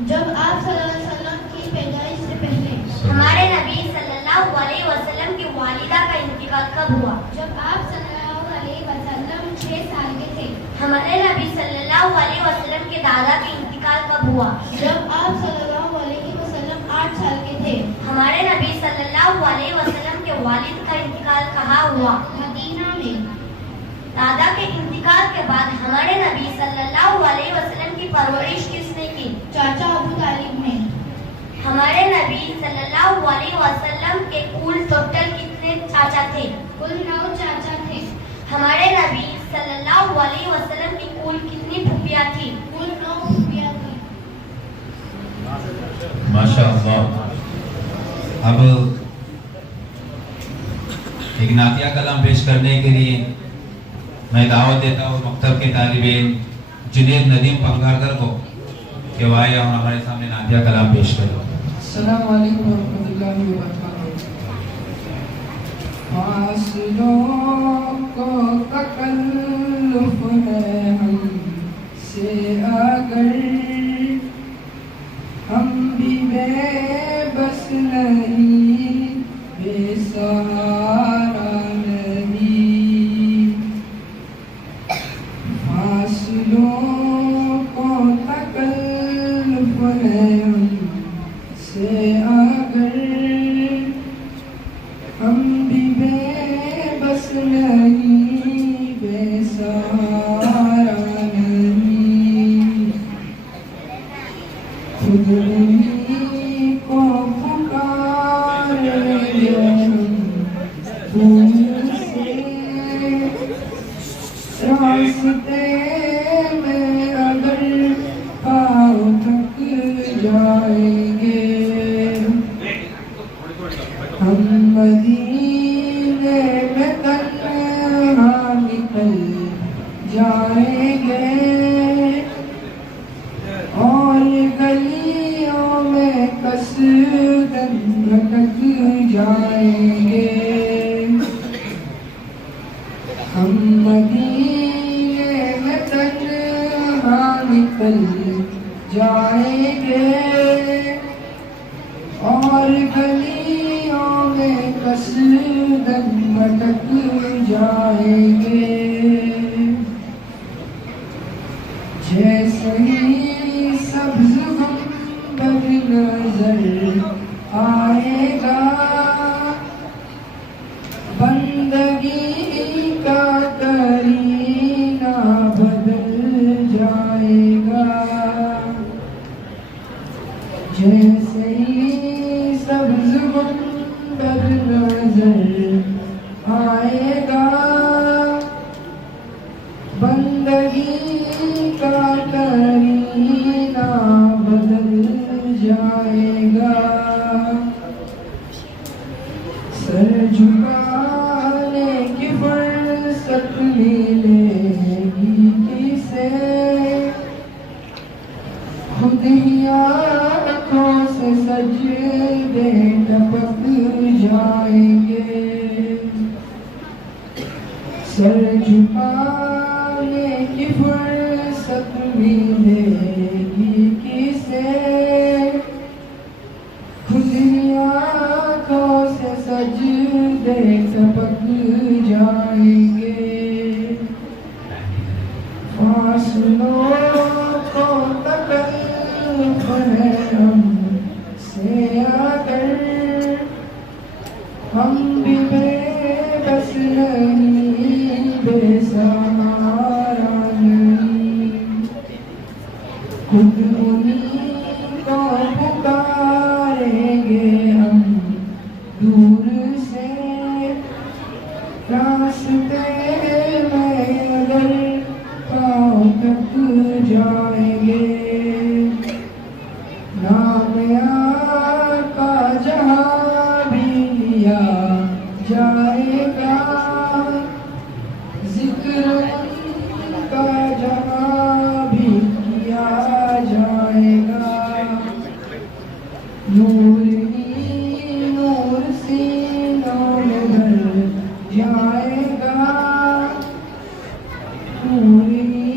जब आप सल्लल्लाहु अलैहि वसल्लम की पैदाइश से पहले। हमारे नबी सल्लल्लाहु अलैहि वसल्लम की वालिदा का इंतकाल कब हुआ? जब आप सल्लल्लाहु अलैहि वसल्लम 6 साल के थे। हमारे नबी सल्लल्लाहु अलैहि वसल्लम के दादा का इंतकाल कब हुआ? जब आप सल्लल्लाहु अलैहि वसल्लम 8 साल के थे। हमारे नबी सल्लल्लाहु अलैहि वसल्लम के वालिद का इंतकाल कहाँ हुआ? मदीना में। दादा के इंतकाल के बाद हमारे नबी सल्लल्लाहु अलैहि वसल्लम की परवरिश किसने की? चाचा अबू तालिब ने। हमारे नबी सल्लल्लाहु अलैहि वसल्लम के कुल टोटल कितने चाचा थे? कुल 9 चाचा थे। हमारे नबी सल्लल्लाहु अलैहि वसल्लम की कुल कितनी फूफियाँ थी? कुल 9 अब एक नातिया कलाम पेश करने के लिए मैं दावत देता हूँ मकतब के तालिब इल्म जुनैद नदीम पंगारकर को कि वह आए और हमारे सामने नातिया कलाम पेश करें। अस्सलामु अलैकुम वरहमतुल्लाहि वबरकातुहू। फासलों को तकल्लुफ है हमसे अगर हम भी बेबस नहीं बेसहारा नहीं। फासलों को तकल्लुफ है हमसे अगर हम भी बेबस नहीं बेसहारा नहीं। खुद उन्हीं को पुकारेंगे हम फूल से रास्ते में अगर पाँव थक जाएंगे हम मदीने में तन्हा निकल जाएंगे और गलियों में कसदन भटक जाएंगे। हम मदीने में तन्हा निकल जाएंगे और गलियों में कसदन भटक जाएंगे। जैसे ही सब्ज गुंबद नजर आएगा बंदगी का करीना बदल जाएगा। जैसे ही सब्ज गुंबद नजर आएगा बंदगी का करीना बदल जाएगा। सर झुकाने की फुर्सत मिलेगी किसे खुद ही आँखों से सजदे टपक जाएंगे। सर झुकाने की फुर्सत मिलेगी किसे खुद ही आँखों से सजदे टपक जाएंगे। फासलों को तकल्लुफ है हमसे अगर हम भी बेबस नहीं बेसहारा नहीं। खुद उन्हीं को पुकारेंगे हम दूर से रास्ते में अगर पाँव थक जाएंगे। नाम आका जहाँ भी लिया जाएगा जिक्र उनका जहाँ भी किया जाएगा। नूर ही नूर सीनों में भर जाएगा। नूर ही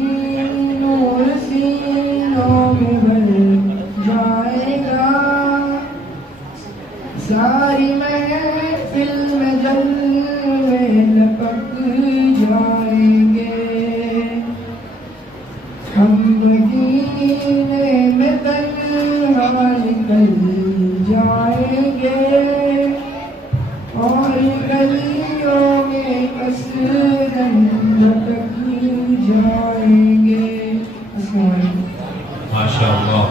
नूर सीनों में भर जाएगा। सारी महफिल में जलवे लपक जाएंगे। हम मदीने में तन्हा निकल जाएंगे और गलियों में कसदन भटक जाएंगे। माशाअल्लाह।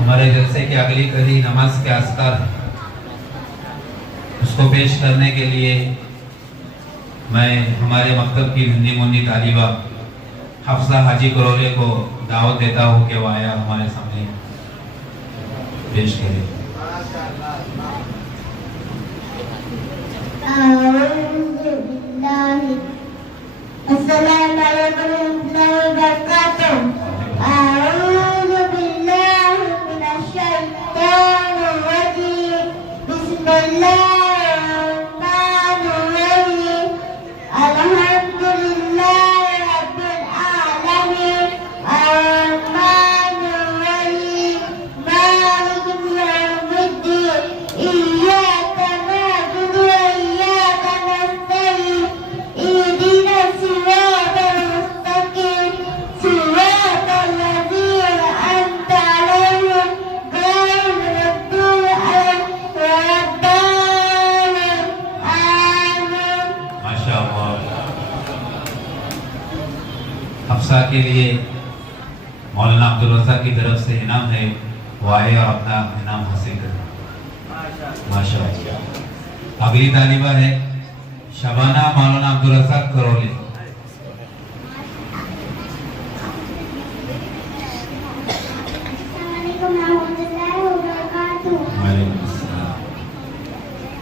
हमारे जलसे की अगली कड़ी नमाज के अस्कार है, उसको पेश करने के लिए मैं हमारे मकतब की नन्ही मुन्नी तालिबा हफ्सा हाजी करोले को दावत देता हूँ कि वो आया हमारे सामने। पेश करें। अस्सलाम वालेकुम वबरकातुह। अऊज़ु बिल्लाहि मिनश शैतानिर रजीम। बिस्मिल्लाहिर्रहमानिर्रहीम। अल्हम्दुलिल्लाहि रब्बिल आलमीन। अर्रहमानिर्रहीम। मालिकि यौमिद्दीन। इय्याका नअबुदु व इय्याका नस्तईन। इहदिना सिरातल मुस्तकीम। सिरातल लज़ीना अन'अमता अलैहिम गैरिल मग़्दूबि अलैहिम वलद्दाल्लीन। आमीन। माशाअल्लाह। हफ्सा के लिए मौलाना अब्दुल रज़ाक की तरफ से इनाम है, वो आए और अपना इनाम हासिल करें। माशाअल्लाह। अगली तालिबा है शबाना मौलाना अब्दुल रज़ाक करौली। अस्सलामुअलैकुम रहमतुल्लाहि व बरकातुहू। वालेकुम अस्सलाम।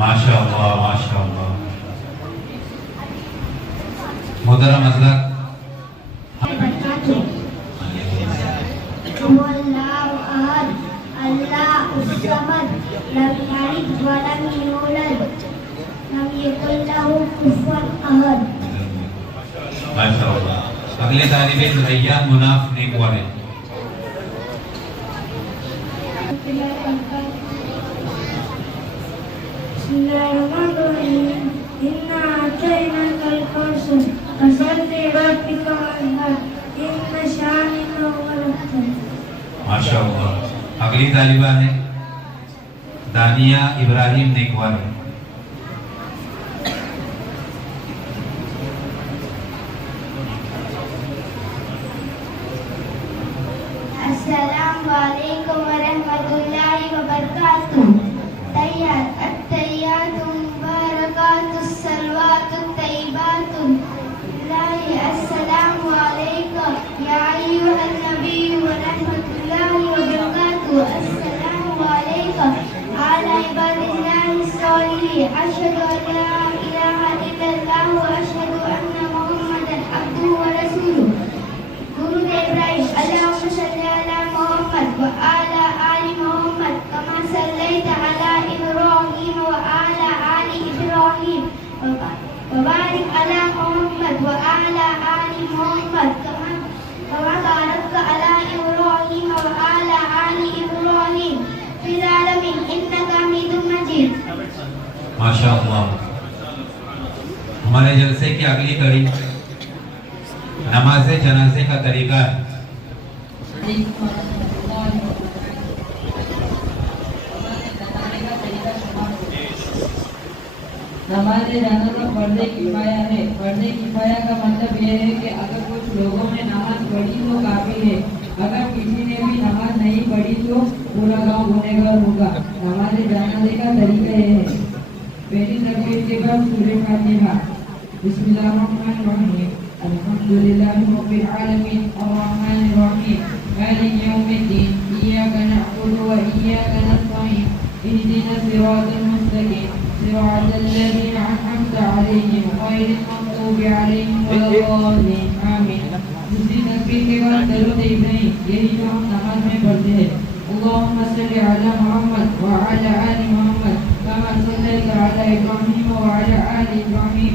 माशाअल्लाह माशाअल्लाह। मोहतरम हज़रत हुवल्लाहु अहद अल्लाहुस समद लम यलिद व लम यूलद लम यकुल लहू कुफुवन अहद। माशाअल्लाह। अगले तालिबे रैयान मुनाफ नेकवार है। बिस्मिल्लाहिर्रहमानिर्रहीम। इन्ना अतैनाकल कौसर फसल्लि लिरब्बिका वन्हर इन्न शानिअका हुवल अबतर। माशाअल्लाह। अगली तालिबा है दानिया इब्राहिम नेकवार है। अस्सलामु अलैकुम व रहमतुल्लाहि व बरकातुहू। तैयार अत्तहियातु मुबारकातुस सलवातुत तय्यिबातुन लिल्लाहि। अस्सलामु अलैका या अय्युहन नबिय्यु व रहमतुल्लाहि व बरकातुहू। अस्सलामु अलैका अला इबादिल्लाहि स्सॉलिहीन। अशहदु अन ला इलाहा इल्लल्लाह व अशहदु अन्ना मुहम्मदन अब्दुहु व रसूलुहु। दुरूद इब्राहिम। अल्लाहुम्मा सल्लि अला मुहम्मद व अला आलि मुहम्मद कमा सल्लैता अला इब्राहीम व अला आलि इब्राहीम व बारिक अला मुहम्मद व अला आलि मुहम्मद कमा बारकता अला इब्राहीम व अला आलि इब्राहीम फिल आलमीन इन्नका हमीदुम मजीद। माशाअल्लाह। हमारे जलसे की अगली कड़ी नमाज जनाजे का तरीका है। नमाज जनाजा फर्ज़े किफ़ाया है। फर्ज़े किफ़ाया का मतलब यह है कि अगर कुछ लोगों ने नमाज पढ़ी तो काफी है, अगर किसी ने भी नमाज नहीं पढ़ी तो पूरा गांव गुनहगार होगा। नमाज जनाजे का तरीका यह है। पहली तकबीर के बाद सूरह फातिहा। बिस्मिल्लाहिर्रहमानिर्रहीम। अल्हम्दुलिल्लाहि रब्बिल आलमीन अर्रहमानिर रहीम मालिकि यौमिद्दीन इय्याका नअबुदु व इय्याका नस्तईन इहदिनास सिरातल मुस्तकीम सिरातल लज़ीना अन'अमता अलैहिम गैरिल मग़्दूबि अलैहिम वलद्दाल्लीन। आमीन। दूसरी तकबीर के बाद दरूद इब्राहिम, यही जो हम नमाज में पढ़ते हैं। अल्लाहुम्मा सल्लि अला मुहम्मद व अला आलि मुहम्मद कमा सल्लैता अला इब्राहीम व अला आलि इब्राहीम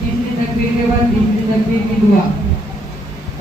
तीसरी तकबीर के बाद तीसरी तकबीर की दुआ।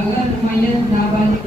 अगर मैयत नाबालिग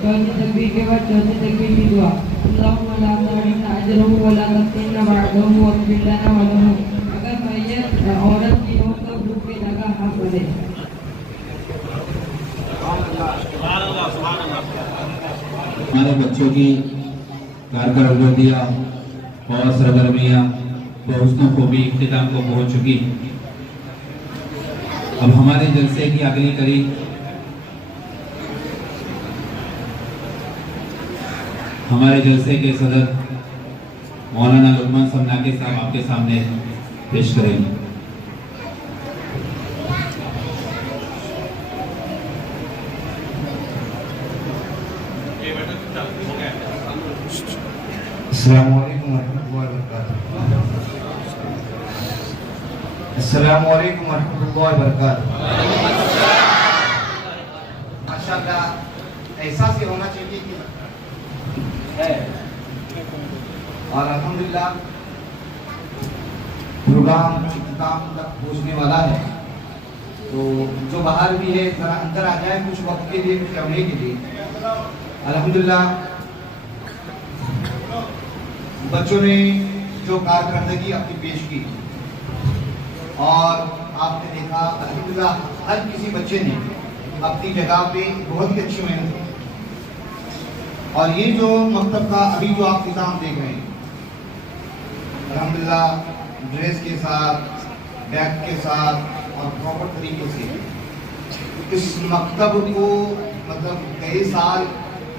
चौथी तकबीर के बाद चौथी तकबीर की दुआ अल्लाहुम्मा ला तहरिमना अजरहु वला तफ्तिना बअदहु वग़फिर लना व लहु। अगर मैयत औरत की हो तो भूख की जगह हाथ बढ़े। हमारे बच्चों की कारकर्दगियाँ और सरगर्मियाँ बहुस्तों को भी इख्तिताम को पहुँच चुकी। अब हमारे जलसे की अगली कड़ी हमारे जलसे के सदर मौलाना लुकमान समनाके साहब आपके सामने पेश करेंगे। अस्सलामुअलैकुम वरहमतुल्लाहि वबरकातुहू। अस्सलामुअलैकुम वरहमतुल्लाहि वबरकातुहू। माशाअल्लाह ऐसा से होना चाहिए कि है और अल्हम्दुलिल्लाह प्रोग्राम इख्तिताम तक पहुंचने वाला है। तो जो बाहर भी है जरा अंदर आ जाए कुछ वक्त के लिए, कुछ रहने के लिए। अल्हम्दुलिल्लाह बच्चों ने जो कारकर्दगी अपनी पेश की और आपने देखा अल्हम्दुलिल्लाह हर किसी बच्चे ने अपनी जगह पे बहुत ही अच्छी मेहनत की। और ये जो मकतब का अभी जो आप निज़ाम देख रहे हैं अल्हम्दुलिल्लाह ड्रेस के साथ, बैग के साथ और प्रॉपर तरीके से इस मकतब को मतलब गए साल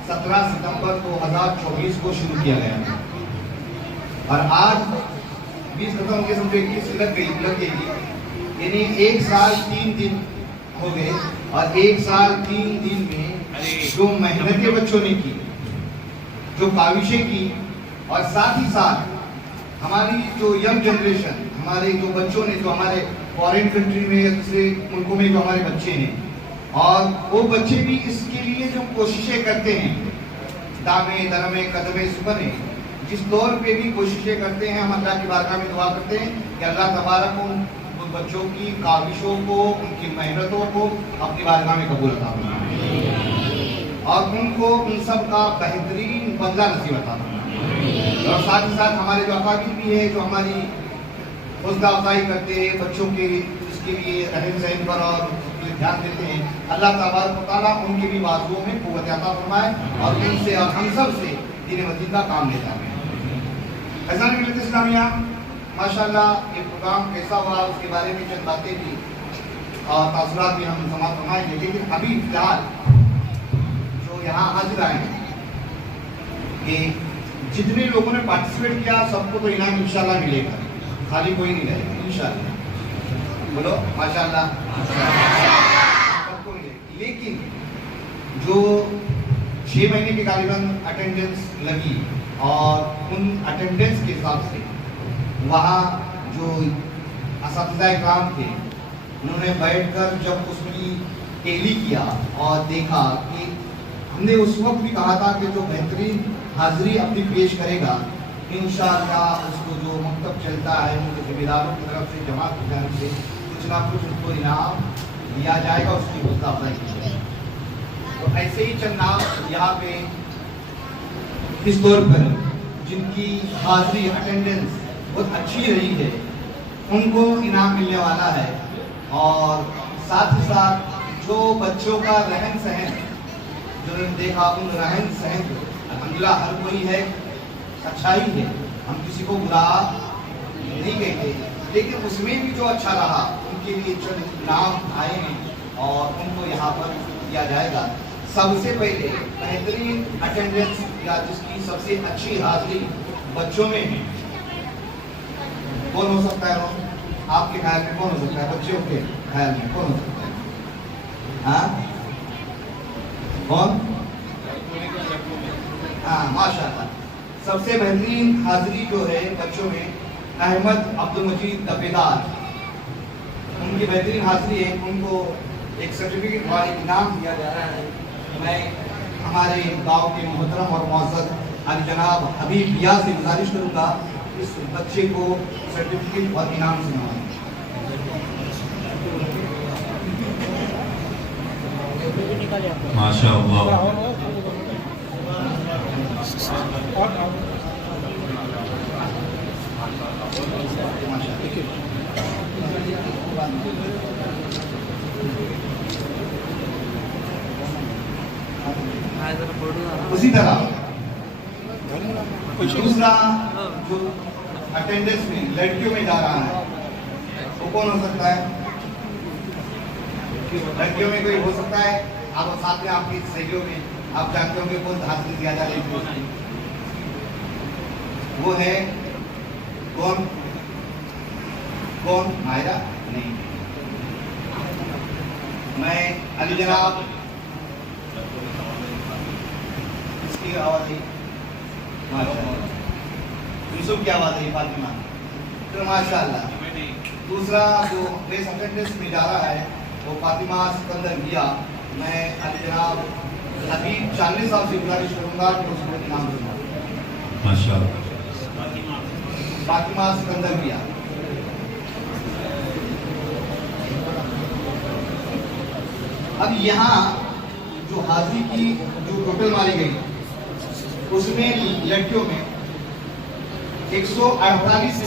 17 सितंबर 2024 को शुरू किया गया था और आज 20 खत्म के समझो 21 लग गई यानी 1 साल 3 दिन हो गए। और 1 साल 3 दिन में जो मेहनतें बच्चों ने की, जो काविशें की और साथ ही साथ हमारी जो यंग जनरेशन, हमारे जो बच्चों ने जो हमारे फॉरेन कंट्री में या दूसरे मुल्कों में जो हमारे बच्चे हैं और वो बच्चे भी इसके लिए जो कोशिशें करते हैं दामे दरमे कदमे सुबने जिस दौर पे भी कोशिशें करते हैं, हम अल्लाह की बारगाह में दुआ करते हैं कि अल्लाह तबारक उन बच्चों की काविशों को, उनकी मेहनतों को अपनी बारगाह में कबूल अता फरमाए और उनको उन सब का बेहतरीन बदला नसीब अता फरमाए। और साथ ही साथ हमारे जो अकाबिर भी है जो हमारी हौसला अफजाई करते हैं बच्चों के इसके लिए रहन सहन पर और ध्यान देते हैं, अल्लाह तबारक व तआला उनकी भी बाजुओं में क़ुव्वत अता फरमाए और उनसे और हम सब से दीन मजीद का काम लेता है। ऐसा मिलत इस्लामिया माशाअल्लाह ये प्रोग्राम कैसा हुआ उसके बारे में चंद बातें भी और तासुरात भी हम समाप्त फरमाएंगे। लेकिन अभी फिलहाल जो यहाँ हाजिर आए हैं कि जितने लोगों ने पार्टिसिपेट किया सबको तो इनाम इंशाल्लाह मिलेगा, खाली कोई नहीं रहेगा इंशाल्लाह। बोलो माशाअल्लाह सबको मिलेगा। लेकिन जो 6 महीने की गालिबन अटेंडेंस लगी और उन अटेंडेंस के हिसाब से वहाँ जो असातिज़ा इकराम थे उन्होंने बैठकर जब उसकी टेली किया और देखा कि हमने उस वक्त भी कहा था कि जो बेहतरीन हाजिरी अपनी पेश करेगा इंशाअल्लाह उसको जो मकतब चलता है उनके जिम्मेदारों की तरफ से जमात की तरफ से कुछ ना कुछ उनको इनाम दिया जाएगा, उसकी हौसला अफजाई की जाएगी। तो ऐसे ही चंद नाम यहाँ पे इस तौर पर जिनकी हाजिरी अटेंडेंस बहुत अच्छी रही है उनको इनाम मिलने वाला है। और साथ ही साथ जो बच्चों का रहन सहन जो देखा उन रहन सहन अल्हम्दुलिल्लाह हर कोई है अच्छाई है, हम किसी को बुरा नहीं कहते, लेकिन उसमें भी जो अच्छा रहा उनके लिए चंद नाम आए हैं और उनको यहाँ पर किया जाएगा। सबसे पहले बेहतरीन अटेंडेंस या जिसकी सबसे अच्छी हाजिरी बच्चों में है कौन हो सकता है? आपके ख्याल में कौन हो सकता है? बच्चों के ख्याल में कौन हो सकता है? हाँ कौन? हाँ माशाअल्लाह सबसे बेहतरीन हाजिरी जो है बच्चों में अहमद अब्दुल मजीद दफेदार, उनकी बेहतरीन हाजिरी है, उनको एक सर्टिफिकेट और एक इनाम दिया जा रहा है। मैं हमारे गांव के मोहतरम और मौजूद अली जनाब हबीब बिया से गुजारिश करूंगा इस बच्चे को सर्टिफिकेट और इनाम से नवाजें। माशाअल्लाह। उसी तरह दूसरा जो अटेंडेंस में लड़कियों में जा रहा है वो कौन हो सकता है? लड़कियों में कोई हो सकता है? आप साथ में आपकी सहेलियों में आप जानते होंगे कौन हासिल ज्यादा लड़कियों में? वो है कौन? कौन? मायरा नहीं, मैं अली जनाब इसकी आवाज आई, यूसुफ की आवाज आई, फातिमा। तो माशाअल्लाह दूसरा जो प्लेस अटेंडेंस में जा रहा है वो फातिमा सिकंदर मिया। मैं अली जनाब हबीब चांदनी साहब से गुजारिश करूंगा कि उसको इनाम दूंगा। माशाअल्लाह। फातिमा सिकंदर मिया। अब यहाँ जो हाजिरी की जो टोटल मारी गई उसमें लड़कियों में 148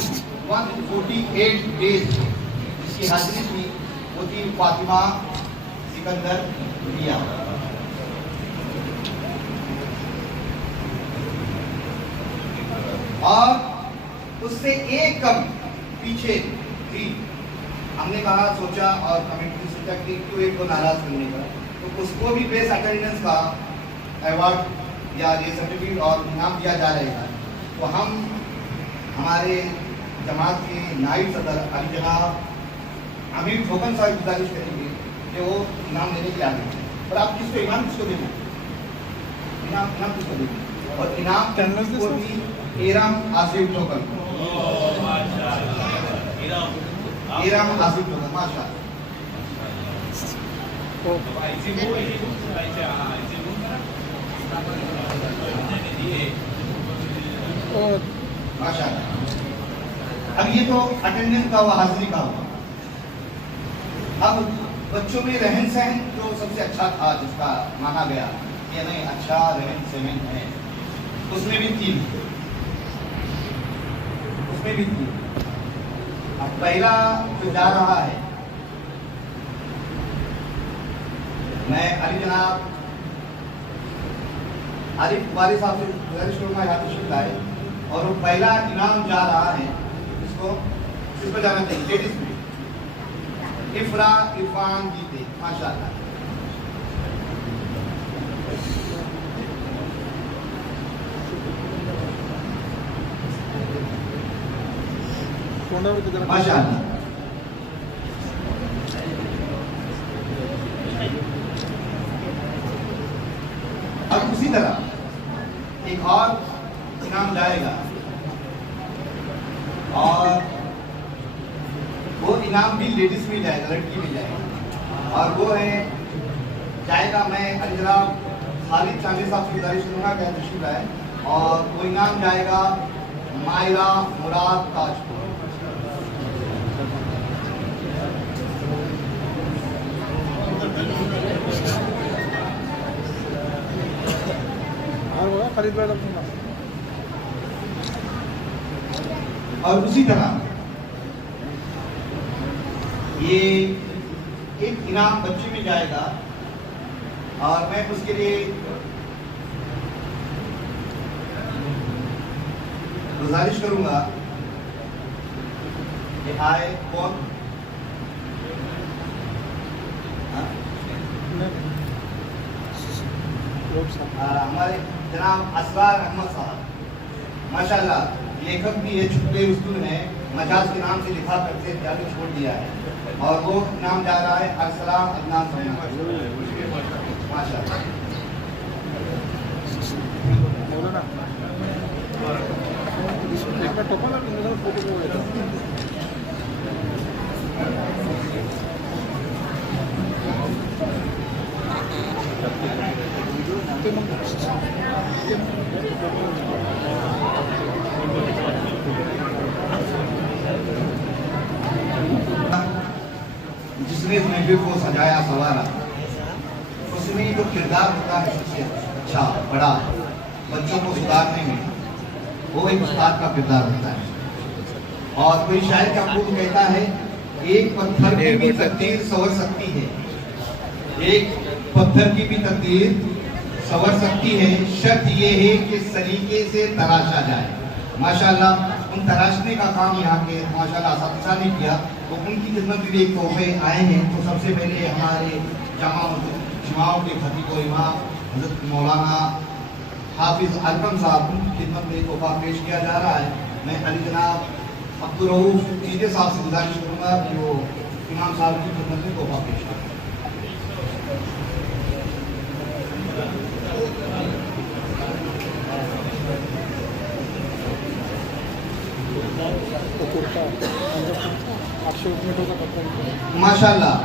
डेज जिसकी हाजिरी थी वो थी फातिमा सिकंदर मिया। और उससे एक कम पीछे थी। हमने कहा सोचा और कमेटी ने सोचा कि क्यों एक को नाराज करने का, तो उसको भी बेस्ट अटेंडेंस का अवार्ड या ये सर्टिफिकेट और इनाम दिया जा रहेगा। तो हम हमारे जमात के नायब सदर अली जनाब अमीर ठोकन साहब गुजारिश करेंगे कि वो इनाम देने के आगे। और आप किसको इनाम किसको देना? इनाम किसको देंगे? और इनाम को भी एराम आसिफ ठोकन, एराम आसिफ ठोकन। माशाअल्लाह। माशाअल्लाह। अब ये तो अटेंडेंस का हुआ, हाजिरी का हुआ। अब बच्चों में रहन सहन जो सबसे अच्छा था, जिसका माना गया ये नहीं अच्छा रहन सहन है, उसमें भी तीन। अब पहला जो जा रहा है, मैं अली जनाब आरिफ वाली साहब से गुजारिश करूंगा यहाँ तशरीफ लाए। और वो पहला इनाम जा रहा है इसको जाना चाहिए लेडीज में, इफ्रा इरफान जीते। माशाअल्लाह। माशाअल्लाह। अब उसी तरह एक और इनाम जाएगा और वो इनाम भी लेडीज में जाएगा, लड़की में जाएगा। और वो है जाएगा, मैं अली जनाब खालिद चांदनी साहब से गुजारिश करूँगा क्या तशरीफ है। और वो इनाम जाएगा मायरा मुराद ताजपुर। और उसी तरह ये एक इनाम बच्चे में जाएगा और मैं उसके लिए गुजारिश करूंगा कि आए कौन? हमारे जनाब असरार अहमद साहब। माशाल्लाह लेखक भी ये छुट्टे उस्तूद हैं, मजाज के नाम से लिखा करके जाके छोड़ दिया है। और वो नाम जा रहा है अरसलान अदनान सन्ना। माशाल्लाह। जिसने इस महफिल को सजाया संवारा, उसमें जो किरदार होता है सबसे अच्छा बड़ा बच्चों को सुधारने में, वो एक उस्ताद का किरदार होता है। और कोई शायर का खूब कहता है, एक पत्थर की भी तकदीर संवर सकती है, एक पत्थर की भी तकदीर संवर सकती है, शर्त ये है कि सलीके से तराशा जाए। माशाल्लाह उन तराशने का काम यहाँ के माशाल्लाह असातिज़ा ने किया। तो उनकी खिदमत में भी एक तोहफे आए हैं। तो सबसे पहले हमारे जमाओं के खतीब व इमाम हज़रत मौलाना हाफिज़ अलकम साहब, उनकी खिदमत में तोहफा पेश किया जा रहा है। मैं अली जनाब अब्दुल रऊफ चीज़े साहब से गुजारिश करूँगा कि वो इमाम साहब की खिदमत में तोहफा पेश करें। माशाल्लाह।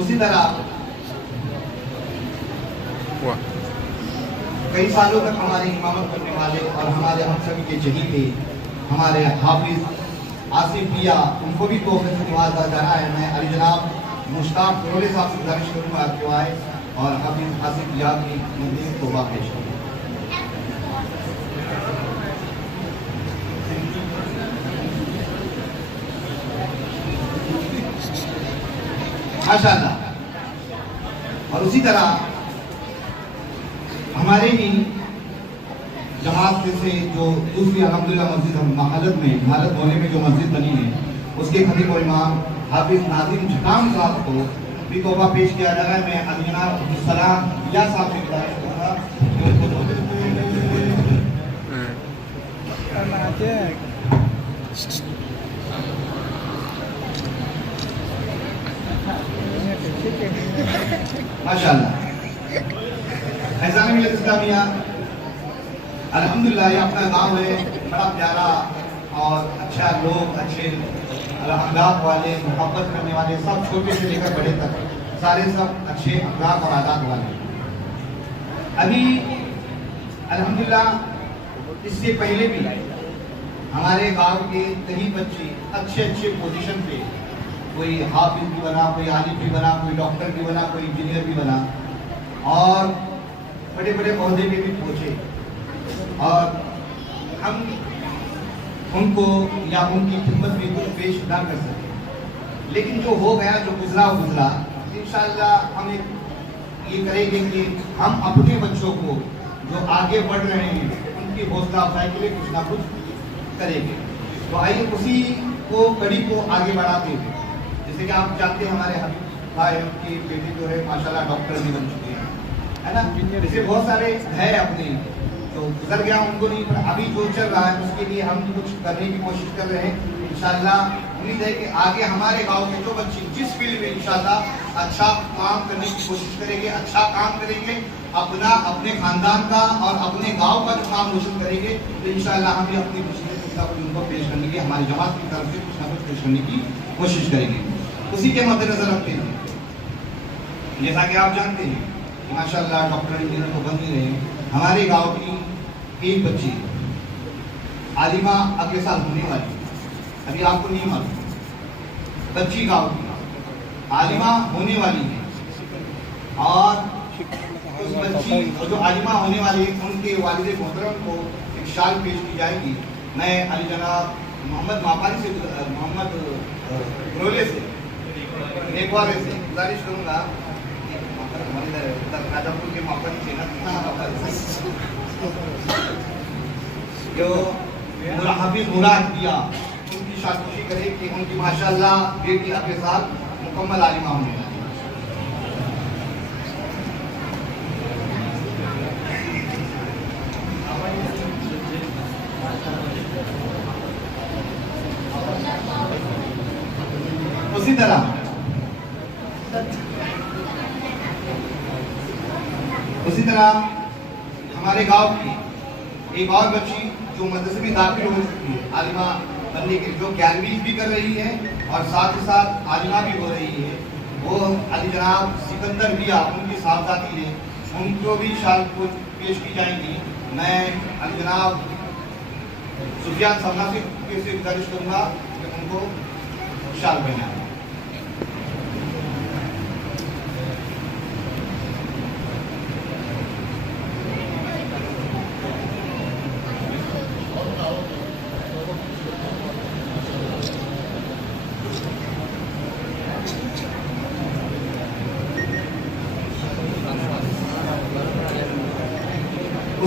उसी तरह कई सालों तक हमारी इमामत करने वाले और हमारे हम सभी के चहीते हमारे हाफिज आसिफ भैया, उनको भी तोहफे से नवाजा जा रहा है। मैं अली जनाब मुश्ताक रोले साहब से गुजारिश करूँगा आपके आए और हाफिज आसिफ भैया की मंदिर तोहफा पेश करें। माशाल्लाह। और उसी तरह हमारे ही जमात से जो दूसरी अल्हम्दुलिल्लाह मस्जिद हम भारत होने में जो मस्जिद बनी है, उसके खतीब व इमाम हाफिज नाज़िम झकाम साहब को भी तोहफा पेश किया जा रहा है। मैं अली जनाब अब्दुल या साहब से गुजारिश करूँगा। माशाल्लाह। ऐज़ान इस्लामिया अल्हम्दुलिल्लाह, ये अपना गांव है, बड़ा प्यारा और अच्छा लोग, अच्छे अखलाक वाले, मोहब्बत करने वाले, सब छोटे से लेकर बड़े तक सारे सब अच्छे अखलाक और आदात वाले। अभी अल्हम्दुलिल्लाह इससे पहले भी हमारे गांव के कई बच्चे अच्छे पोजीशन पे, कोई हाफिज भी बना, कोई आलिम भी बना, कोई डॉक्टर भी बना, कोई इंजीनियर भी बना और बड़े बड़े ओहदे पे भी पहुँचे। और हम उनको या उनकी खिदमत में कुछ पेश ना कर सके, लेकिन जो हो गया, जो गुजरा वो गुजरा। इंशाअल्लाह हम ये करेंगे कि हम अपने बच्चों को जो आगे बढ़ रहे हैं उनकी हौसला अफजाई के लिए कुछ ना कुछ करेंगे। तो आइए उसी को कड़ी को आगे बढ़ाते हुए, जैसे कि आप जानते हैं हमारे हबीब भाई, उनकी बेटी जो है माशाल्लाह डॉक्टर भी बन चुकी है ना। जैसे बहुत सारे है अपने तो गुजर गया, उनको नहीं, पर अभी जो चल रहा है उसके लिए हम कुछ करने की कोशिश कर रहे हैं। इंशाअल्लाह उम्मीद है कि आगे हमारे गांव के जो बच्चे जिस फील्ड में इंशाअल्लाह अच्छा काम करने की कोशिश करेंगे, अच्छा काम करेंगे, अपने खानदान का और अपने गाँव का जो नाम रोशन करेंगे, तो इंशाअल्लाह हम भी अपनी खुशी उनको पेश करने की, हमारी जमात की तरफ से कुछ ना कुछ पेश करने की कोशिश करेंगे। उसी के मद्देनजर रखते हैं, जैसा कि आप जानते हैं माशाल्लाह डॉक्टर इंजीनियर तो बन ही रहे हैं। हमारे गांव की एक बच्ची आलिमा अगले साल होने वाली, अभी आपको नहीं मालूम, बच्ची गांव की आलिमा होने वाली है। और उस बच्ची जो आलिमा होने वाली है, उनके वालिद मोहतरम को एक शाल पेश की जाएगी। मैं अली जनाब मोहम्मद मापारी से, मोहम्मद रोले से, नेकवारे से गुजारिश करूँगा, राजापुर के मापारी से ना जो हाफिज मुराद दिया, उनकी शादशी करे कि उनकी माशाल्लाह बेटी अगले साल मुकम्मल आलिमा होने वाली। उसी तरह हमारे गांव की एक और बच्ची जो मदरसे में दाखिल हो चुकी है, आलिमा बनने के लिए, जो 11वीं भी कर रही है और साथ ही साथ आलिमा भी हो रही है, वो अली जनाब सिकंदर भैया, उनकी साहबजादी है, उनको भी शाल पेश की जाएंगी। मैं अली जनाब सुफियान सरना से गुजारिश करूँगा कि उनको शाल पहनाएं।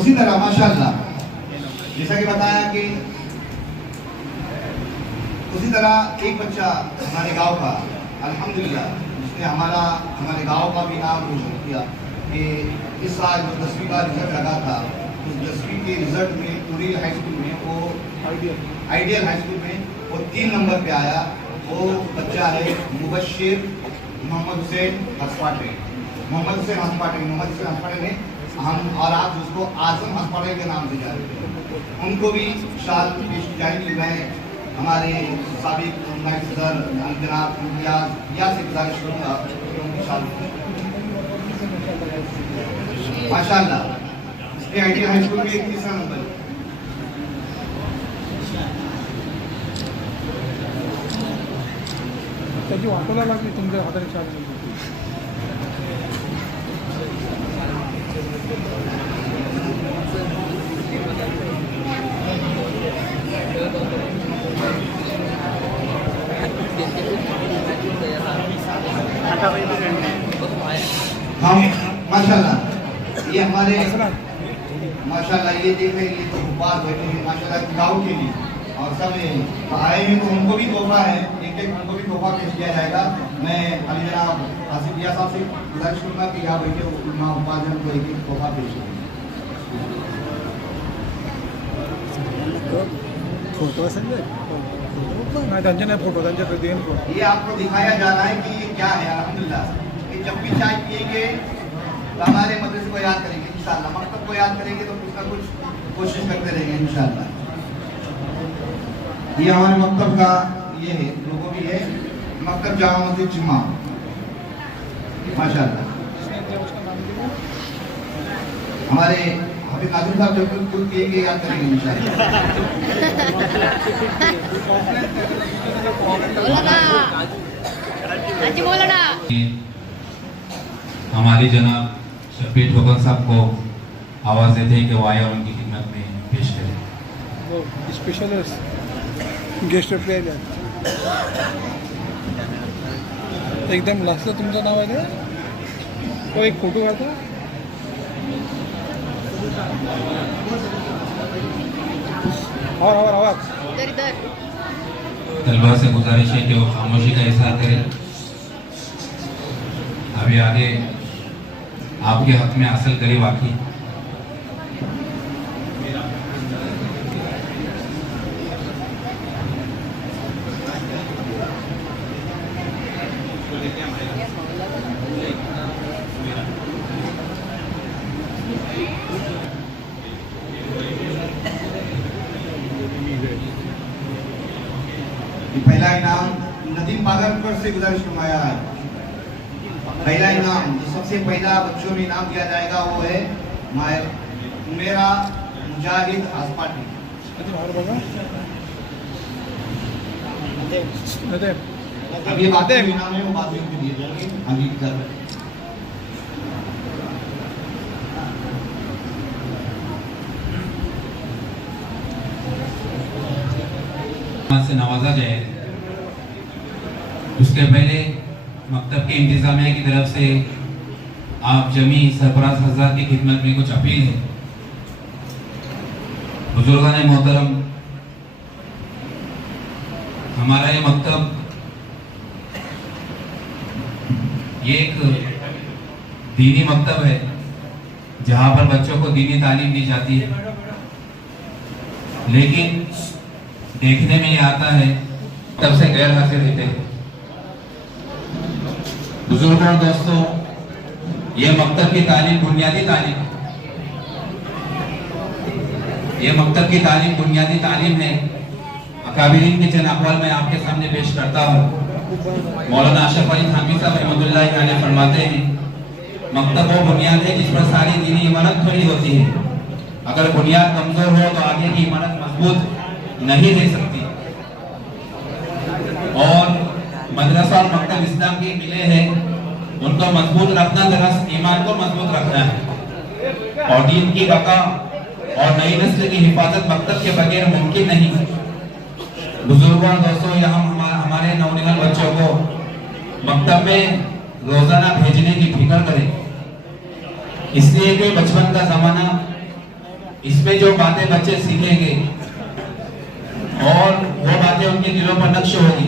उसी तरह माशाल्लाह जैसा कि बताया कि उसी तरह एक बच्चा हमारे गांव का अल्हम्दुलिल्लाह जिसने हमारे गांव का भी नाम रोशन किया कि इस साल जो 10वीं का रिजल्ट लगा था उस 10वीं के रिजल्ट में पूरी हाई स्कूल में वो आइडियल हाई स्कूल में वो 3 नंबर पे आया। वो बच्चा है मुबश्शिर मोहम्मद हुसैन हसपाटे। मोहम्मद हुसैन हसपाटे ने हम और आप उसको आजम हसपाटे के नाम से जानते हैं। उनको भी शाल पेश की जाएगी। मैं हमारे साबिक नायब सदर जनाब या से गुजारिश करूँगा कि उनकी शाल माशाल्लाह इसने आइडियल हाई स्कूल में 31वां नंबर। त्याची वाटायला लागली तुमच्या हाताने चाल हम माशाल्लाह ये हमारे माशाल्लाह ये देख रहे हैं ये तो बात बैठे हैं माशाल्लाह गाँव के लिए और सब आए हैं तो उनको भी तोहफा है। एक उनको भी तोहफा पेश किया जाएगा। मैं अली जनाब आसिफ भैया साहब से गुजारिश करूँगा कि यहाँ बैठे उलमा उपार्जन को एक तोहफा पेश फोटो ये आपको दिखाया जा रहा है कि ये क्या है। अल्हम्दुलिल्लाह कि जब भी चाय पिएंगे तो हमारे मदरसे को याद करेंगे इंशाल्लाह, मकतब को याद करेंगे तो कुछ ना कुछ कोशिश करते रहेंगे इंशाल्लाह। ये हमारे मकतब का ये है लोगो भी है मकतब जामा मस्जिद चिम्मा माशाल्लाह। हमारे हाफिज नाज़िम साहब जब खुद पिएंगे याद करेंगे इंशाल्लाह। हमारी जनाब शफी ठोकर साहब को आवाज़ देते हैं कि वो आया उनकी खिदमत में पेश करें। स्पेशल गेस्ट प्लेयर एकदम लास्टला तुमचं नाव आहे तो एक फोटो काढता आवाज तलबा से गुजारिश है कि वो खामोशी का इजहार करें। अभी आगे आपके हक में हासिल करें वाकई पहला इनाम नदीम पागलकर से गुजारिश फरमाया है। पहला इनाम जो सबसे पहला बच्चों में इनाम दिया जाएगा वो है मेरा मुजाहिद हसपाटी। अब ये बातें इनाम है वो बाद में उनको दिए जाएंगे आगे की तरफ। से नवाजा जाए उसके पहले मकतब के इंतजामिया की तरफ से आप जमी सरफराज हज़रात की खिदमत में कुछ अपील है। बुजुर्गान मोहतरम, हमारा ये मकतब ये एक दीनी मकतब है जहाँ पर बच्चों को दीनी तालीम दी जाती है, लेकिन देखने में ये आता है तब से गैर हाजिर रहते हैं। बुजुर्गों और दोस्तों, ये मकतब की तालीम बुनियादी तालीम, ये मकतब की तालीम बुनियादी तालीम है। अकाबिरीन के चंद अक़वाल मैं आपके सामने पेश करता हूँ। मौलाना अशरफ अली थानवी साहब रहमतुल्लाह अलैह फरमाते हैं, मकतब वो बुनियाद है जिस पर सारी दीनी इमारत खड़ी होती है। अगर बुनियाद कमजोर हो तो आगे की इमारत मजबूत नहीं रह सकती। और मदरसा और मकतब इस्लाम के मिले हैं, उनको मजबूत रखना दरअसल ईमान को मजबूत रखना है और दीन की बका और नई नस्ल की हिफाजत मकतब के बगैर मुमकिन नहीं। बुजुर्गों और दोस्तों, यहाँ हमारे नौनिहाल बच्चों को मकतब में रोजाना भेजने की फिक्र करें, इसलिए कि बचपन का जमाना इसमें जो बातें बच्चे सीखेंगे और वो बातें उनके दिलों पर नक्श होगी,